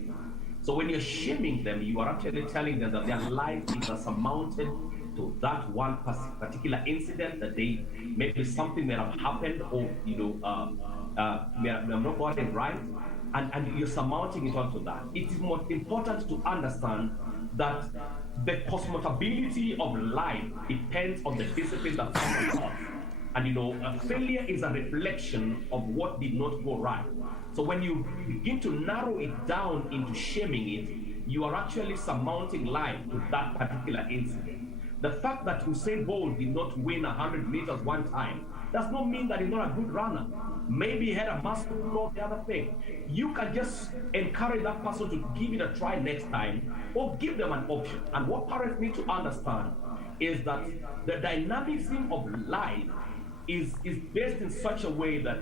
So when you're shaming them, you are actually telling them that their life is a surmounted to that one particular incident, that they maybe something that have happened, or they have not got it right, and you're surmounting it onto that. It is more important to understand that the cosmotability of life depends on the discipline that someone has. And you know, failure is a reflection of what did not go right. So when you begin to narrow it down into shaming it, you are actually surmounting life to that particular incident. The fact that Usain Bolt did not win 100 meters one time does not mean that he's not a good runner. Maybe he had a muscle or the other thing. You can just encourage that person to give it a try next time, or give them an option. And what parents need to understand is that the dynamism of life is based in such a way that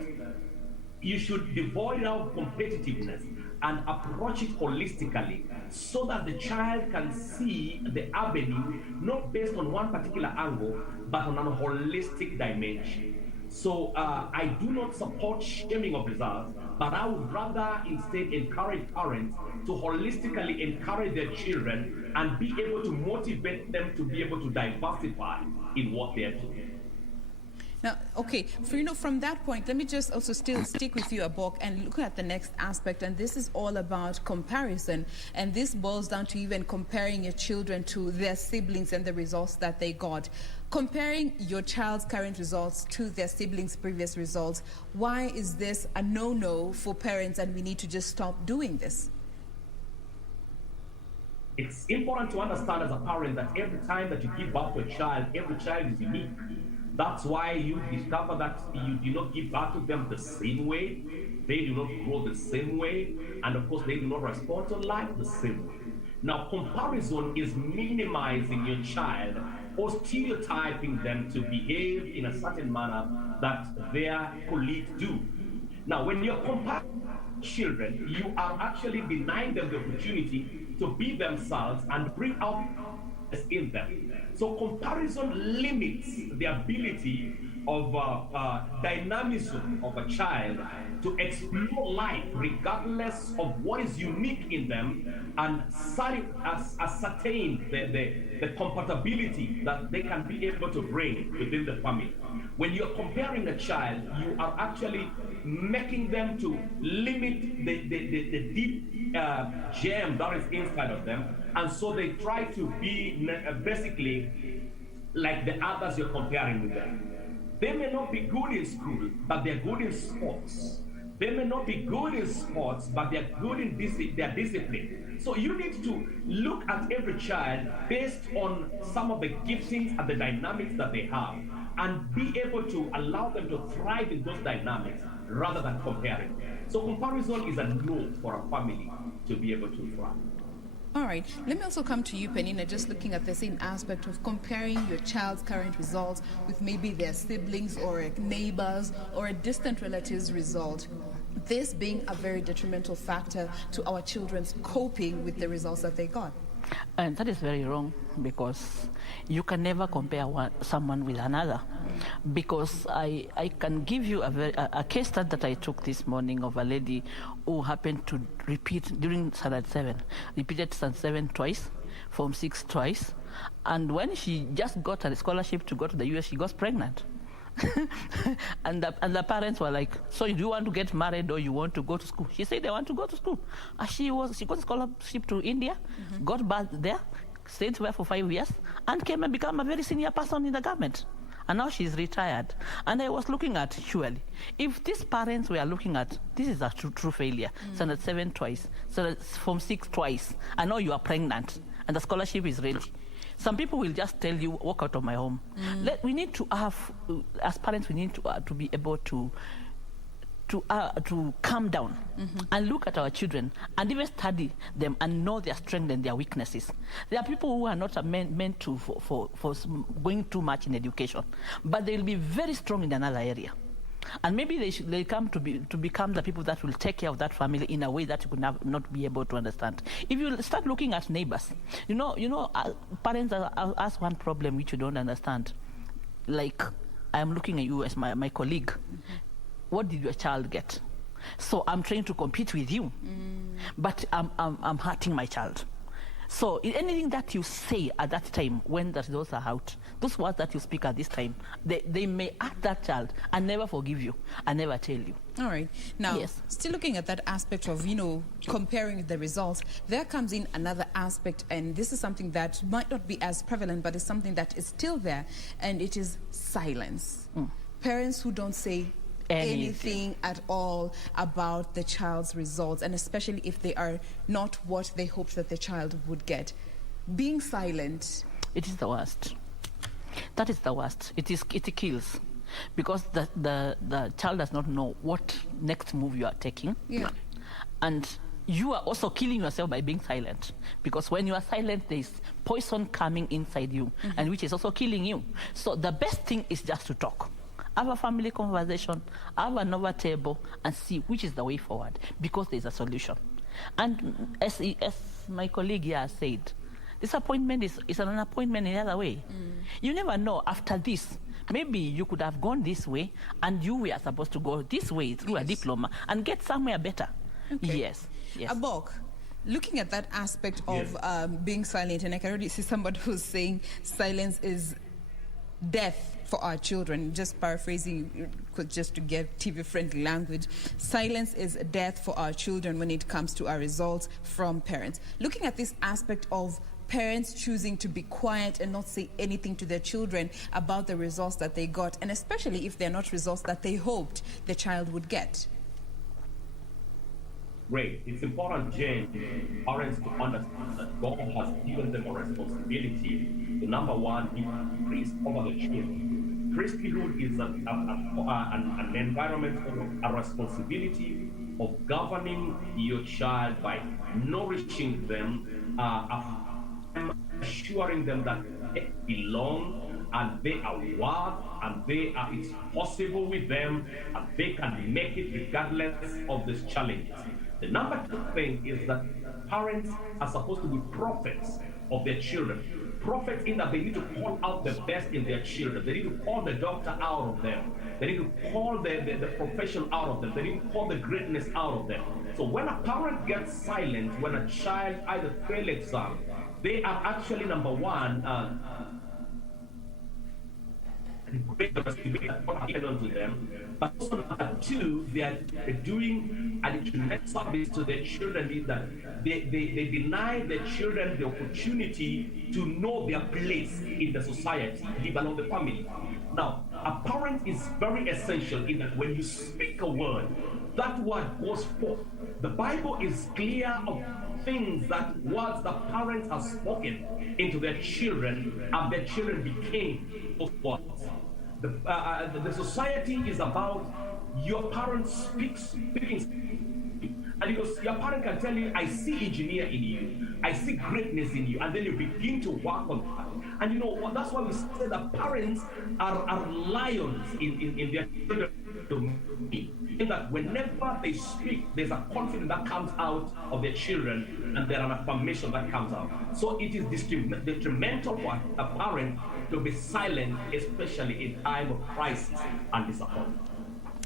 you should devoid of competitiveness and approach it holistically, so that the child can see the avenue not based on one particular angle, but on a holistic dimension. So I do not support shaming of results, but I would rather instead encourage parents to holistically encourage their children and be able to motivate them to be able to diversify in what they're doing. Now, okay, from that point, let me just also still stick with you, Abok, and look at the next aspect, and this is all about comparison, and this boils down to even comparing your children to their siblings and the results that they got. Comparing your child's current results to their siblings' previous results, why is this a no-no for parents, and we need to just stop doing this? It's important to understand as a parent that every time that you give birth to a child, every child is unique. That's why you discover that you do not give birth to them the same way, they do not grow the same way, and of course they do not respond to life the same way. Now, comparison is minimizing your child or stereotyping them to behave in a certain manner that their colleagues do. Now, when you're comparing children, you are actually denying them the opportunity to be themselves and bring out in them. So comparison limits the ability of dynamism of a child to explore life regardless of what is unique in them, and ascertain the compatibility that they can be able to bring within the family. When you're comparing a child, you are actually making them to limit the deep gem that is inside of them, and so they try to be basically like the others you're comparing with them. They may not be good in school, but they're good in sports. They may not be good in sports, but they're good in their discipline. So you need to look at every child based on some of the giftings and the dynamics that they have, and be able to allow them to thrive in those dynamics rather than comparing. So comparison is a no for a family to be able to thrive. All right, let me also come to you, Penina, just looking at the same aspect of comparing your child's current results with maybe their siblings or neighbors or a distant relative's result. This being a very detrimental factor to our children's coping with the results that they got. And that is very wrong, because you can never compare someone with another. Because I can give you a case study that I took this morning of a lady who happened to repeat during Standard 7, repeated Standard 7 twice, Form 6 twice, and when she just got a scholarship to go to the US, she got pregnant. and the parents were like, so do you want to get married or you want to go to school? She said, I want to go to school. She got a scholarship to India, got back there, stayed there for 5 years, and came and became a very senior person in the government. And now she's retired. And I was looking at, surely, if these parents were looking at, this is a true failure, Standard 7 twice, Standard Form 6 twice, and now you are pregnant, and the scholarship is ready. Some people will just tell you, walk out of my home. We need to have, as parents, we need to be able to calm down and look at our children and even study them and know their strengths and their weaknesses. There are people who are not meant to for going too much in education, but they will be very strong in another area. And maybe they come to become the people that will take care of that family in a way that you could not be able to understand. If you start looking at neighbors, parents ask one problem which you don't understand. Like, I'm looking at you as my colleague. What did your child get? So I'm trying to compete with you, but I'm hurting my child. So anything that you say at that time when the results are out, those words that you speak at this time, they may hurt that child and never forgive you and never tell you. All right. Now, yes. Still looking at that aspect of, comparing the results, there comes in another aspect, and this is something that might not be as prevalent, but it's something that is still there, and it is silence. Parents who don't say anything at all about the child's results, and especially if they are not what they hoped that the child would get. Being silent. It is the worst. That is the worst. It kills. Because the child does not know what next move you are taking. Yeah. And you are also killing yourself by being silent. Because when you are silent, there is poison coming inside you, and which is also killing you. So the best thing is just to talk. Have a family conversation, have an over table, and see which is the way forward, because there's a solution. And as my colleague here said, disappointment is an appointment in the other way. You never know, after this, maybe you could have gone this way, and you were supposed to go this way through a diploma and get somewhere better. Okay. Yes. Abok, looking at that aspect of being silent, and I can already see somebody who's saying silence is death for our children. Just paraphrasing, just to get TV-friendly language, silence is death for our children when it comes to our results from parents. Looking at this aspect of parents choosing to be quiet and not say anything to their children about the results that they got, and especially if they're not results that they hoped the child would get. Great. It's important, Jane, parents to understand that God has given them a responsibility to, number one, be priest over the children. Priesthood is an environment of a responsibility of governing your child by nourishing them, assuring them that they belong and they are worth, and it's possible with them, and they can make it regardless of these challenges. The number two thing is that parents are supposed to be prophets of their children. Prophets in that they need to call out the best in their children. They need to call the doctor out of them. They need to call the profession out of them. They need to call the greatness out of them. So when a parent gets silent, when a child either fails exam, they are actually, number one, great responsibility onto them, but also number two, they are doing an tremendous service to their children in that they deny their children the opportunity to know their place in the society, live along the family. Now, a parent is very essential in that when you speak a word, that word goes forth. The Bible is clear of things, that words that parents have spoken into their children, and their children became those words. The society is about your parents speaking, and your parent can tell you, I see engineer in you, I see greatness in you, and then you begin to work on that. And that's why we say that parents are lions in their children, in that whenever they speak, there's a confidence that comes out of their children, and there's an affirmation that comes out. So it is detrimental for a parent to be silent, especially in time of crisis and disappointment.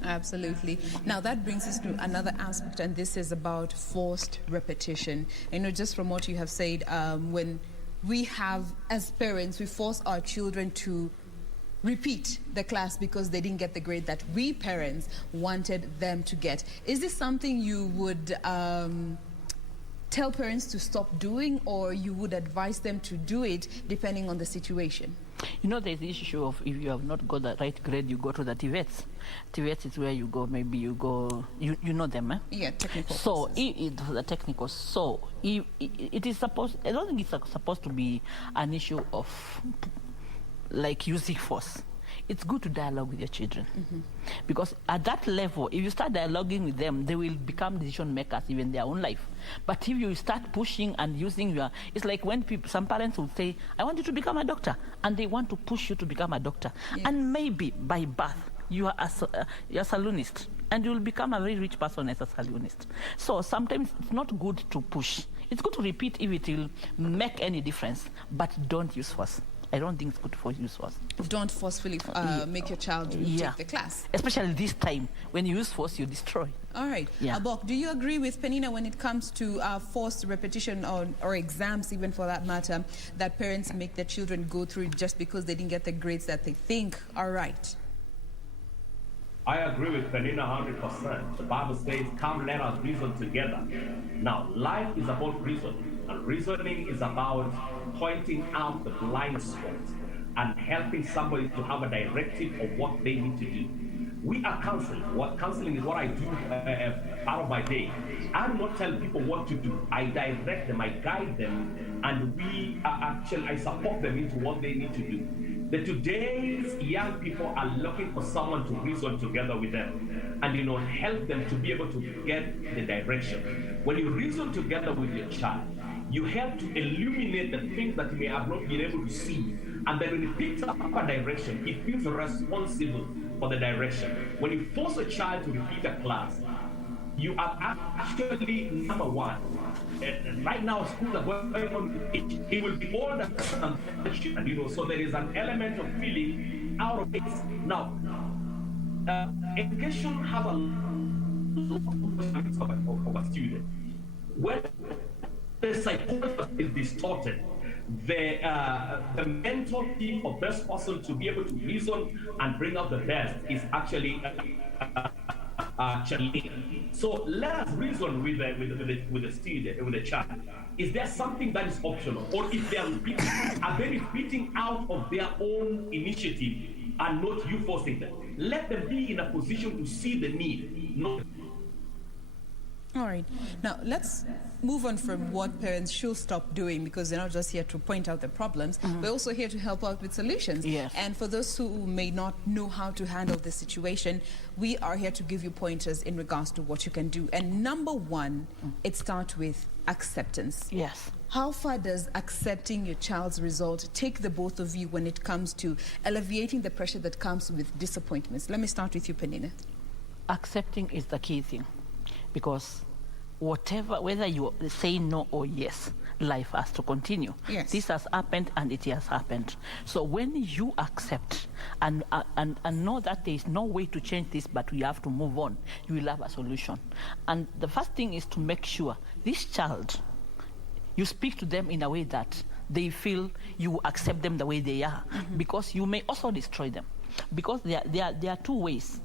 Absolutely. Now that brings us to another aspect, and this is about forced repetition. Just from what you have said, when we have, as parents, we force our children to repeat the class because they didn't get the grade that we parents wanted them to get. Is this something you would tell parents to stop doing, or you would advise them to do it depending on the situation? There's the issue of if you have not got the right grade, you go to the TVETs. TVETs is where you go, maybe you go, you know them, eh? Yeah, technical. So, the technical. So, it is supposed, I don't think it's supposed to be an issue of, like, using force. It's good to dialogue with your children. Because at that level, if you start dialoguing with them, they will become decision makers even in their own life. But if you start pushing and using it's like when some parents will say, I want you to become a doctor, and they want to push you to become a doctor. Yeah. And maybe by birth, you're a saloonist, and you will become a very rich person as a saloonist. So sometimes it's not good to push. It's good to repeat if it will make any difference, but don't use force. I don't think it's good for use force. Don't forcefully make your child take the class. Especially this time, when you use force, you destroy. All right. Abok, do you agree with Penina when it comes to forced repetition or exams, even for that matter, that parents make their children go through just because they didn't get the grades that they think are right? I agree with Penina 100%. The Bible says, come let us reason together. Now, life is about reasoning, and reasoning is about pointing out the blind spots and helping somebody to have a directive of what they need to do. We are counseling. Counseling is what I do part of my day. I do not tell people what to do. I direct them, I guide them, and I support them into what they need to do. Today's young people are looking for someone to reason together with them and, help them to be able to get the direction. When you reason together with your child, you help to illuminate the things that you may have not been able to see. And then when it picks up a direction, it feels responsible for the direction. When you force a child to repeat a class, you are actually, number one, right now schools are going on, it will be all the so there is an element of feeling out of it. Now, education has a lot of a student. When the psychology is distorted, the mentality of this person to be able to reason and bring out the best is actually challenging. So let us reason with the student, with the child. Is there something that is optional, or if they are repeating, are they repeating out of their own initiative and not you forcing them? Let them be in a position to see the need, not. All right. Now, let's move on from what parents should stop doing, because they're not just here to point out the problems, we're also here to help out with solutions. Yes. And for those who may not know how to handle this situation, we are here to give you pointers in regards to what you can do. And number one, it starts with acceptance. Yes. How far does accepting your child's result take the both of you when it comes to alleviating the pressure that comes with disappointments? Let me start with you, Penina. Accepting is the key thing, because whether you say no or yes, life has to continue. Yes. This has happened and it has happened. So when you accept and know that there is no way to change this, but we have to move on, you will have a solution. And the first thing is to make sure this child, you speak to them in a way that they feel you accept them the way they are, because you may also destroy them. Because there are two ways.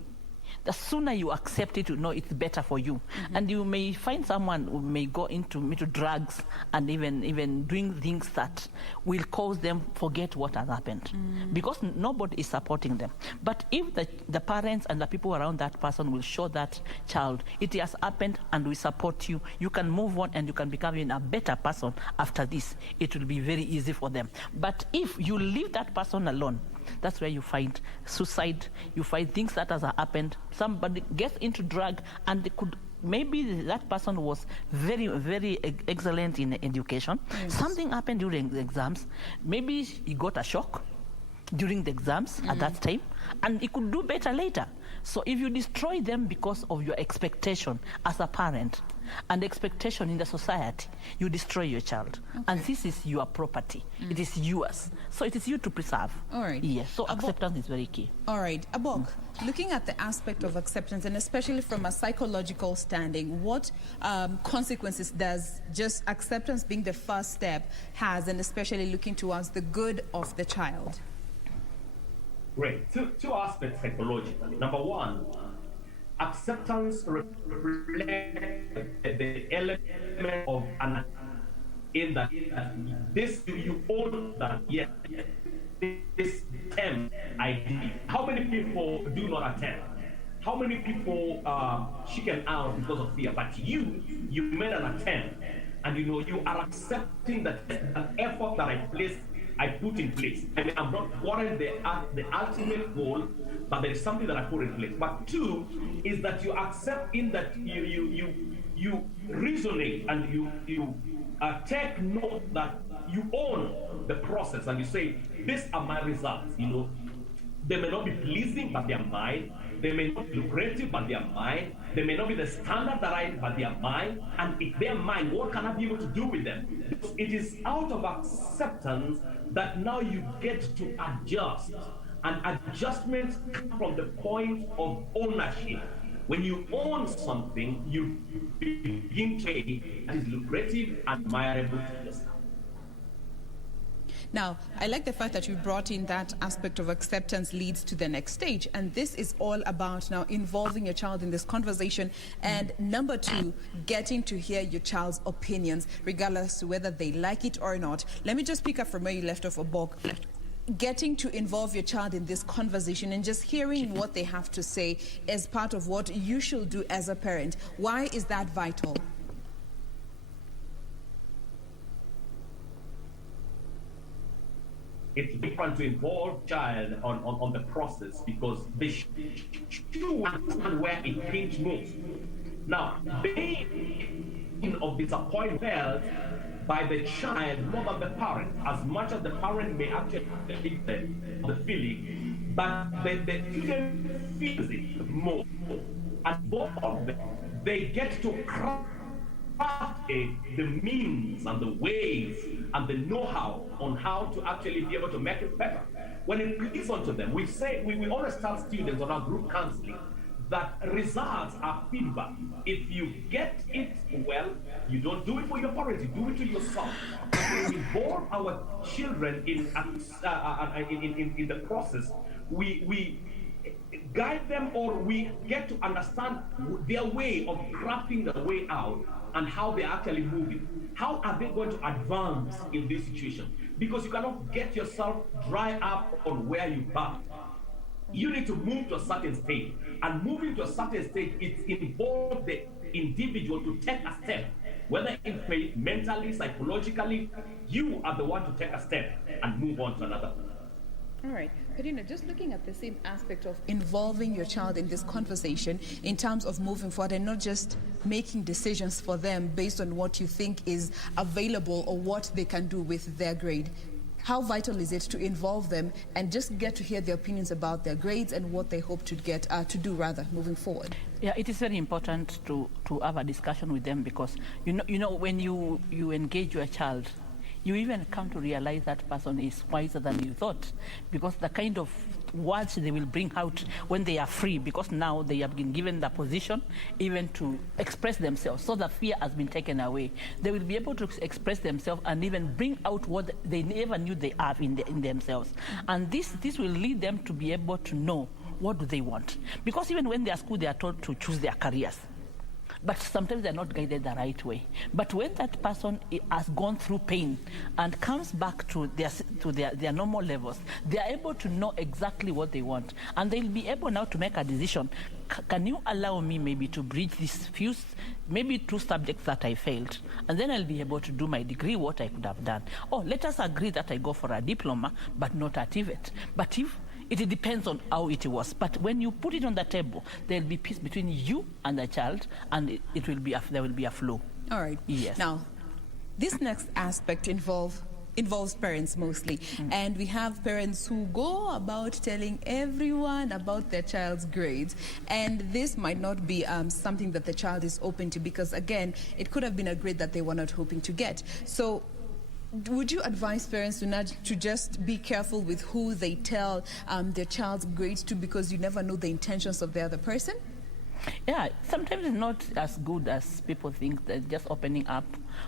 The sooner you accept it, you know it's better for you. And you may find someone who may go into drugs and even doing things that will cause them forget what has happened, because nobody is supporting them. But if the parents and the people around that person will show that child, it has happened and we support you, you can move on and you can become even a better person after this, it will be very easy for them. But if you leave that person alone, that's where you find suicide, you find things that has happened. Somebody gets into drug, and maybe that person was very, very excellent in education. Yes. Something happened during the exams. Maybe he got a shock during the exams at that time, and he could do better later. So if you destroy them because of your expectation as a parent and expectation in the society, you destroy your child. Okay. And this is your property. It is yours. So it is you to preserve. All right. Yes. So acceptance is very key. All right. Abok, looking at the aspect of acceptance, and especially from a psychological standing, what consequences does just acceptance being the first step has, and especially looking towards the good of the child? Great. Two aspects psychologically. Number one, acceptance reflects the element of an in that this you own that yes, this attempt I did. How many people do not attempt? How many people chicken out because of fear? But you made an attempt, and you are accepting that an effort that I put in place. I mean, I'm not quarreling the ultimate goal, but there is something that I put in place. But two is that you accept in that you resonate and you take note that you own the process, and you say, these are my results. They may not be pleasing, but they are mine. They may not be lucrative, but they are mine. They may not be the standard that but they are mine. And if they are mine, what can I be able to do with them? Because it is out of acceptance that now you get to adjust. And adjustments come from the point of ownership. When you own something, you begin to say that is lucrative and admirable to yourself. Now, I like the fact that you brought in that aspect of acceptance leads to the next stage. And this is all about now involving your child in this conversation. And number two, getting to hear your child's opinions, regardless to whether they like it or not. Let me just pick up from where you left off, Obok. Getting to involve your child in this conversation and just hearing what they have to say as part of what you should do as a parent. Why is that vital? It's different to involve child on the process because they should understand where it pinch most. Now, being of disappointment felt by the child more than the parent, as much as the parent may actually think the feeling, but the student feels it more. And both of them, they get to craft the means and the ways and the know-how on how to actually be able to make it better. When it clicks onto them, we always tell students on our group counseling that results are feedback. If you get it well, you don't do it for your parents, you do it to yourself. When we involve our children in the process, we guide them, or we get to understand their way of crafting the way out and how they're actually moving. How are they going to advance in this situation? Because you cannot get yourself dry up on where you are. You need to move to a certain state. And moving to a certain state, it involves the individual to take a step. Whether in faith, mentally, psychologically, you are the one to take a step and move on to another. All right. Karina, just looking at the same aspect of involving your child in this conversation in terms of moving forward and not just making decisions for them based on what you think is available or what they can do with their grade. How vital is it to involve them and just get to hear their opinions about their grades and what they hope to get to do moving forward? Yeah, it is very important to have a discussion with them because you know when you engage your child, you even come to realize that person is wiser than you thought, because the kind of words they will bring out when they are free, because now they have been given the position even to express themselves, so the fear has been taken away. They will be able to express themselves and even bring out what they never knew they have in themselves. And this will lead them to be able to know what do they want. Because even when they are school, they are told to choose their careers. But sometimes they're not guided the right way. But when that person has gone through pain and comes back to their normal levels, they are able to know exactly what they want. And they'll be able now to make a decision. Can you allow me maybe to bridge these maybe 2 subjects that I failed? And then I'll be able to do my degree, what I could have done. Or let us agree that I go for a diploma, but not at TVET. But if it depends on how it was. But when you put it on the table, there'll be peace between you and the child, and there will be a flow. All right. Yes. Now, this next aspect involves parents mostly. And we have parents who go about telling everyone about their child's grades. And this might not be something that the child is open to, because, again, it could have been a grade that they were not hoping to get. So would you advise parents to just be careful with who they tell their child's grades to, because you never know the intentions of the other person? Yeah, sometimes it's not as good as people think, that just opening up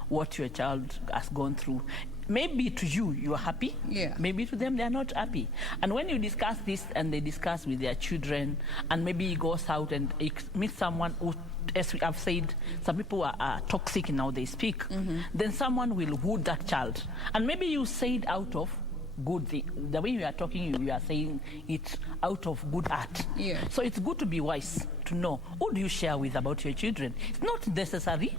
what your child has gone through. Maybe to you are happy. Yeah. Maybe to them, they are not happy. And when you discuss this and they discuss with their children, and maybe he goes out and meets someone who, as we have said, some people are toxic in how they speak, then someone will woo that child. And maybe you say it out of good thing. The way you are talking, you are saying it out of good heart. Yeah. So it's good to be wise, to know who do you share with about your children. It's not necessary.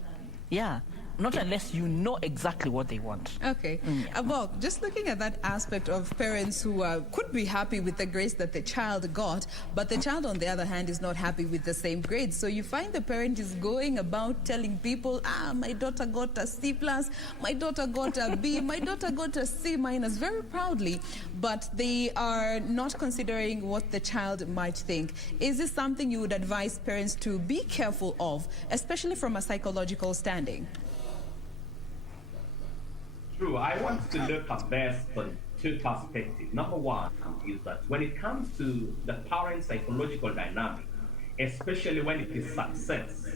Yeah. not unless you know exactly what they want. Okay. Well, just looking at that aspect of parents who could be happy with the grades that the child got, but the child, on the other hand, is not happy with the same grades. So you find the parent is going about telling people, my daughter got a C+, my daughter got a B, my daughter got a C-, very proudly, but they are not considering what the child might think. Is this something you would advise parents to be careful of, especially from a psychological standing? True. I want to look at this from two perspectives. Number one is that when it comes to the parent psychological dynamic, especially when it is success,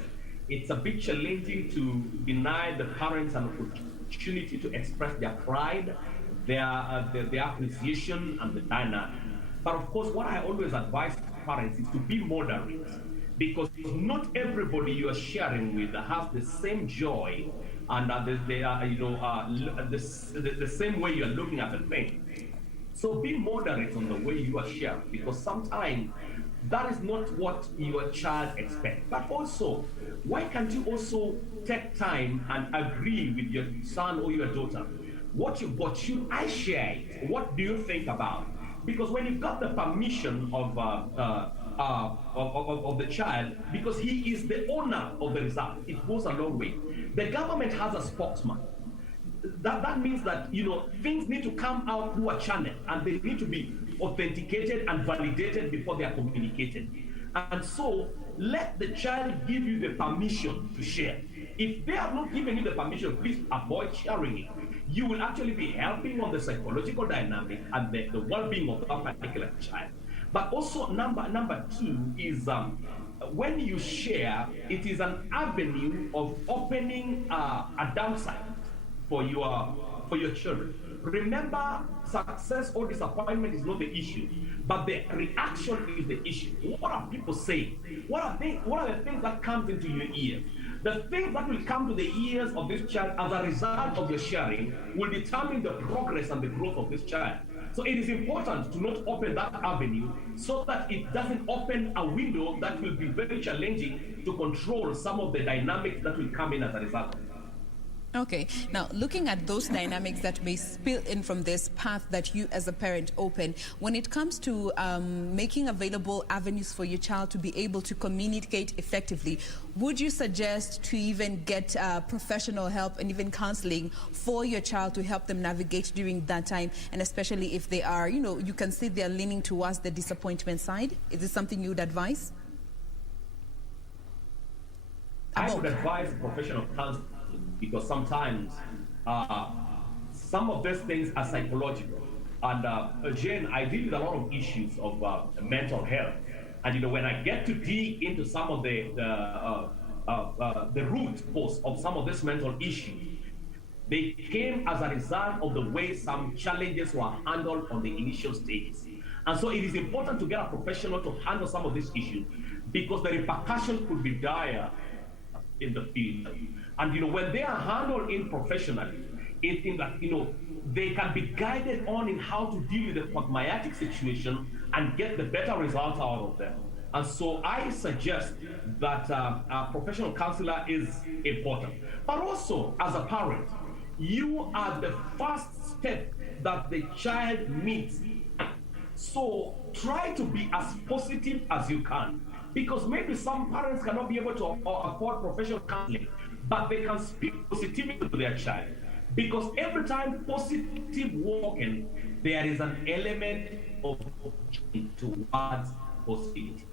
it's a bit challenging to deny the parents an opportunity to express their pride, their appreciation, and the dynamic. But of course, what I always advise parents is to be moderate, because not everybody you are sharing with has the same joy and the same way you are looking at the thing. So be moderate on the way you are sharing, because sometimes that is not what your child expects. But also, why can't you also take time and agree with your son or your daughter? What you bought, should I share it? What do you think about it? Because when you've got the permission of the child, because he is the owner of the result, it goes a long way. The government has a spokesman. That means that, things need to come out through a channel, and they need to be authenticated and validated before they are communicated. And so let the child give you the permission to share. If they have not given you the permission, please avoid sharing it. You will actually be helping on the psychological dynamic and the well-being of that particular child. But also number two is when you share, it is an avenue of opening a downside for your children. Remember, success or disappointment is not the issue, but the reaction is the issue. What are people saying? What are the things that comes into your ear? The things that will come to the ears of this child as a result of your sharing will determine the progress and the growth of this child. So it is important to not open that avenue so that it doesn't open a window that will be very challenging to control some of the dynamics that will come in as a result. Okay, now looking at those dynamics that may spill in from this path that you as a parent open, when it comes to making available avenues for your child to be able to communicate effectively, would you suggest to even get professional help and even counseling for your child to help them navigate during that time, and especially if they are, you can see they're leaning towards the disappointment side? Is this something you would advise? I would advise professional counseling, because sometimes some of these things are psychological. And Jane, I deal with a lot of issues of mental health. And when I get to dig into some of the root cause of some of these mental issues, they came as a result of the way some challenges were handled on the initial stages. And so it is important to get a professional to handle some of these issues, because the repercussions could be dire in the field. And when they are handled professionally, it means that they can be guided on in how to deal with the quagmiriatic situation and get the better results out of them. And so I suggest that a professional counselor is important. But also, as a parent, you are the first step that the child meets. So try to be as positive as you can, because maybe some parents cannot be able to afford professional counseling, but they can speak positivity to their child. Because every time positive walking, there is an element of towards positivity.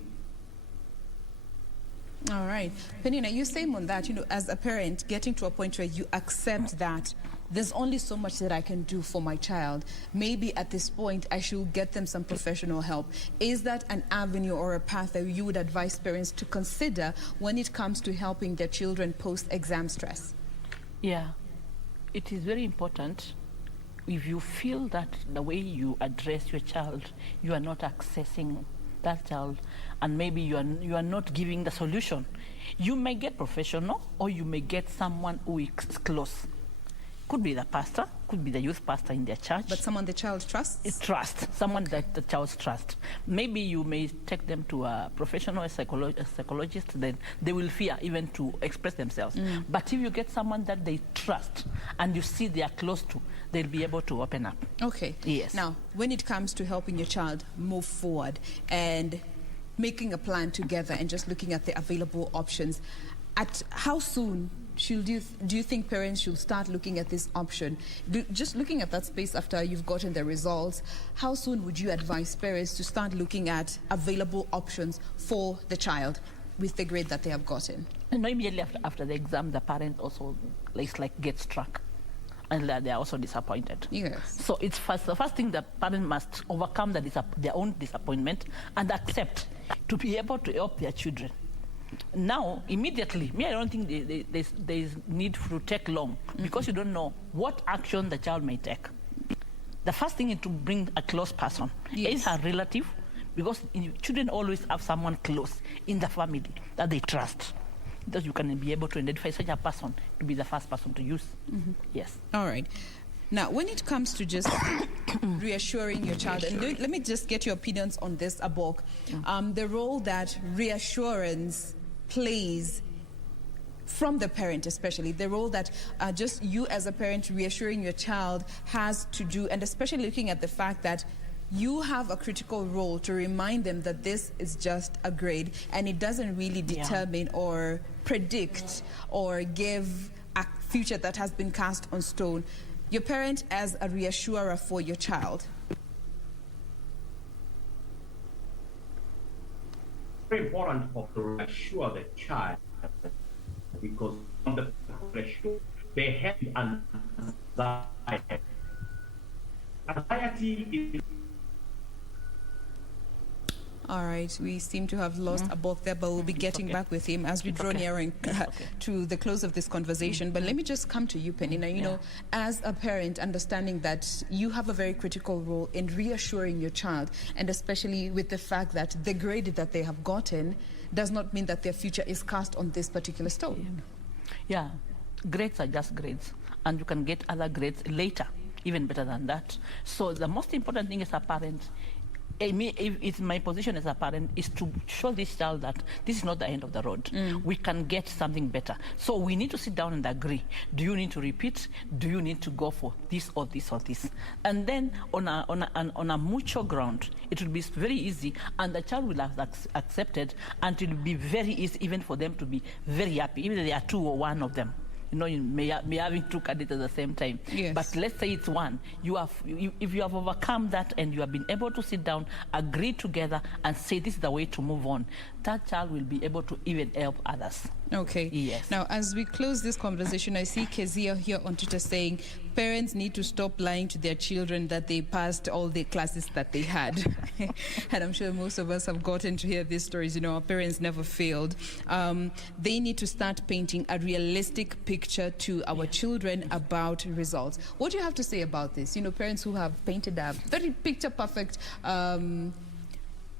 All right. Penina, you say on that, as a parent, getting to a point where you accept that there's only so much that I can do for my child. Maybe at this point, I should get them some professional help. Is that an avenue or a path that you would advise parents to consider when it comes to helping their children post-exam stress? Yeah, it is very important. If you feel that the way you address your child, you are not accessing that child, and maybe you are not giving the solution, you may get professional, or you may get someone who is close. Could be the pastor, could be the youth pastor in their church. But someone the child trusts? Trust, someone that the child trusts. Maybe you may take them to a professional a psychologist, then they will fear even to express themselves. But if you get someone that they trust and you see they are close to, they'll be able to open up. Okay. Yes. Now, when it comes to helping your child move forward and making a plan together and just looking at the available options, at how soon do you think parents should start looking at this option? Just looking at that space after you've gotten the results, how soon would you advise parents to start looking at available options for the child with the grade that they have gotten? And immediately after the exam, the parent also gets struck. And they're also disappointed. Yes. So it's the first thing the parent must overcome their own disappointment and accept to be able to help their children. Now, immediately, I don't think there's need to take long because you don't know what action the child may take. The first thing is to bring a close person. Yes. A relative, because children always have someone close in the family that they trust. That you can be able to identify such a person to be the first person to use. Yes. All right. Now, when it comes to just reassuring your child, and let me just get your opinions on this, Abok, the role that reassurance plays from the parent, especially the role that just you as a parent reassuring your child has to do, and especially looking at the fact that you have a critical role to remind them that this is just a grade and it doesn't really determine or predict or give a future that has been cast on stone. Your parent as a reassurer for your child. Very important to reassure the child because on the pressure they have anxiety. Anxiety is. All right, we seem to have lost Abok there, but we'll be getting back with him as we draw nearing to the close of this conversation. But let me just come to you, Penina. You know, as a parent, understanding that you have a very critical role in reassuring your child, and especially with the fact that the grade that they have gotten does not mean that their future is cast on this particular stone. Yeah, grades are just grades, and you can get other grades later, even better than that. So the most important thing as a parent, if it's my position as a parent, is to show this child that this is not the end of the road. We can get something better. So we need to sit down and agree. Do you need to repeat? Do you need to go for this or this or this? And then on a mutual ground, it will be very easy, and the child will have accepted, and it will be very easy even for them to be very happy, even if there are two or one of them. You know, you may having two candidates at the same time. Yes. But let's say it's one. If you have overcome that and you have been able to sit down, agree together, and say this is the way to move on, that child will be able to even help others. Okay. Yes. Now, as we close this conversation, I see Kezia here on Twitter saying parents need to stop lying to their children that they passed all the classes that they had. And I'm sure most of us have gotten to hear these stories. You know, our parents never failed. They need to start painting a realistic picture to our children about results. What do you have to say about this? You know, parents who have painted a very picture-perfect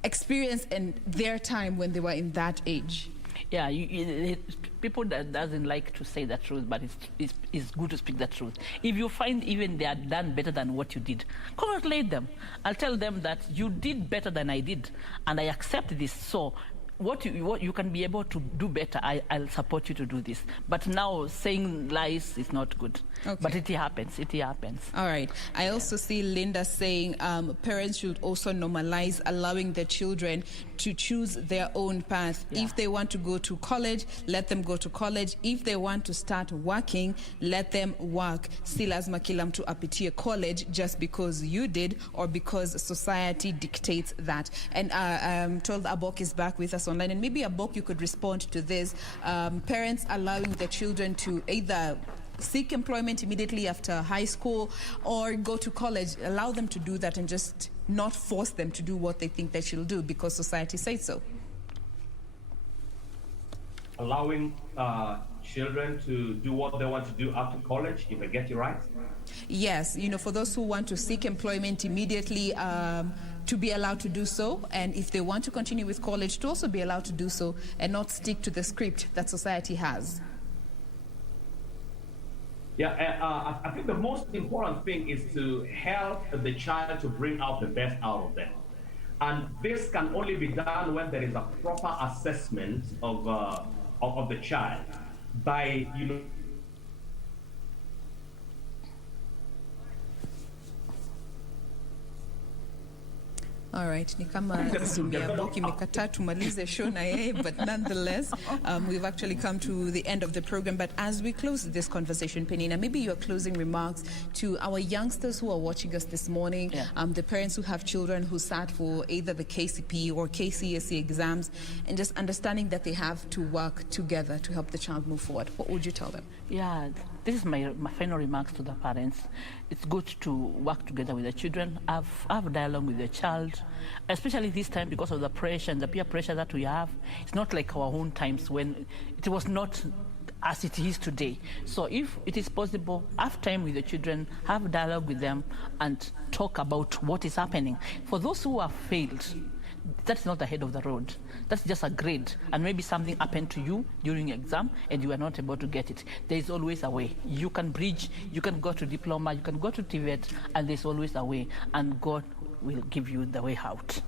experience in their time when they were in that age. Yeah, people that doesn't like to say the truth, but it's good to speak the truth. If you find even they are done better than what you did, congratulate them. I'll tell them that you did better than I did, and I accept this. So what you can be able to do better, I'll support you to do this. But now saying lies is not good. Okay. But it happens. It happens. All right. I also see Linda saying parents should also normalize allowing their children to choose their own path. Yeah. If they want to go to college, let them go to college. If they want to start working, let them work. Si lazima kila mtu apitie college just because you did or because society dictates that. And I'm told Abok is back with us online, and maybe Abok, you could respond to this. Parents allowing their children to either seek employment immediately after high school or go to college. Allow them to do that and just not force them to do what they think they should do because society says so. Allowing children to do what they want to do after college, if I get you right? Yes, you know, for those who want to seek employment immediately, to be allowed to do so, and if they want to continue with college, to also be allowed to do so and not stick to the script that society has. Yeah, I think the most important thing is to help the child to bring out the best out of them. And this can only be done when there is a proper assessment of the child by, All right, ni kama Zoom ya Boki imekataa tumalize show na yeye, but nonetheless, we've actually come to the end of the program. But as we close this conversation, Penina, maybe your closing remarks to our youngsters who are watching us this morning, the parents who have children who sat for either the KCP or KCSE exams, and just understanding that they have to work together to help the child move forward. What would you tell them? Yeah, this is my final remarks to the parents. It's good to work together with the children, have a dialogue with the child, especially this time because of the pressure and the peer pressure that we have. It's not like our own times when it was not as it is today. So if it is possible, have time with the children, have dialogue with them, and talk about what is happening. For those who have failed, that's not the head of the road. That's just a grade. And maybe something happened to you during exam and you are not able to get it. There is always a way. You can bridge, you can go to diploma, you can go to TVET, and there's always a way. And God will give you the way out.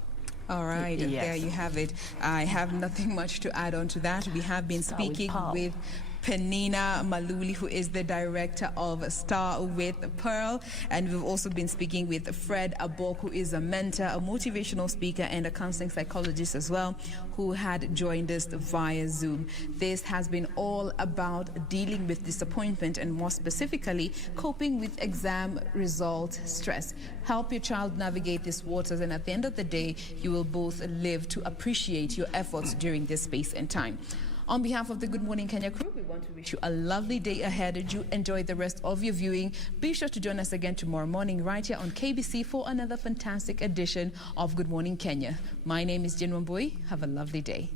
All right, Yes. there you have it. I have nothing much to add on to that. We have been speaking with Penina Maluli, who is the director of Star with Pearl. And we've also been speaking with Fred Abok, who is a mentor, a motivational speaker, and a counseling psychologist as well, who had joined us via Zoom. This has been all about dealing with disappointment and more specifically, coping with exam result stress. Help your child navigate these waters, and at the end of the day, you will both live to appreciate your efforts during this space and time. On behalf of the Good Morning Kenya crew, we want to wish you a lovely day ahead and you enjoy the rest of your viewing. Be sure to join us again tomorrow morning right here on KBC for another fantastic edition of Good Morning Kenya. My name is Jen Wambui. Have a lovely day.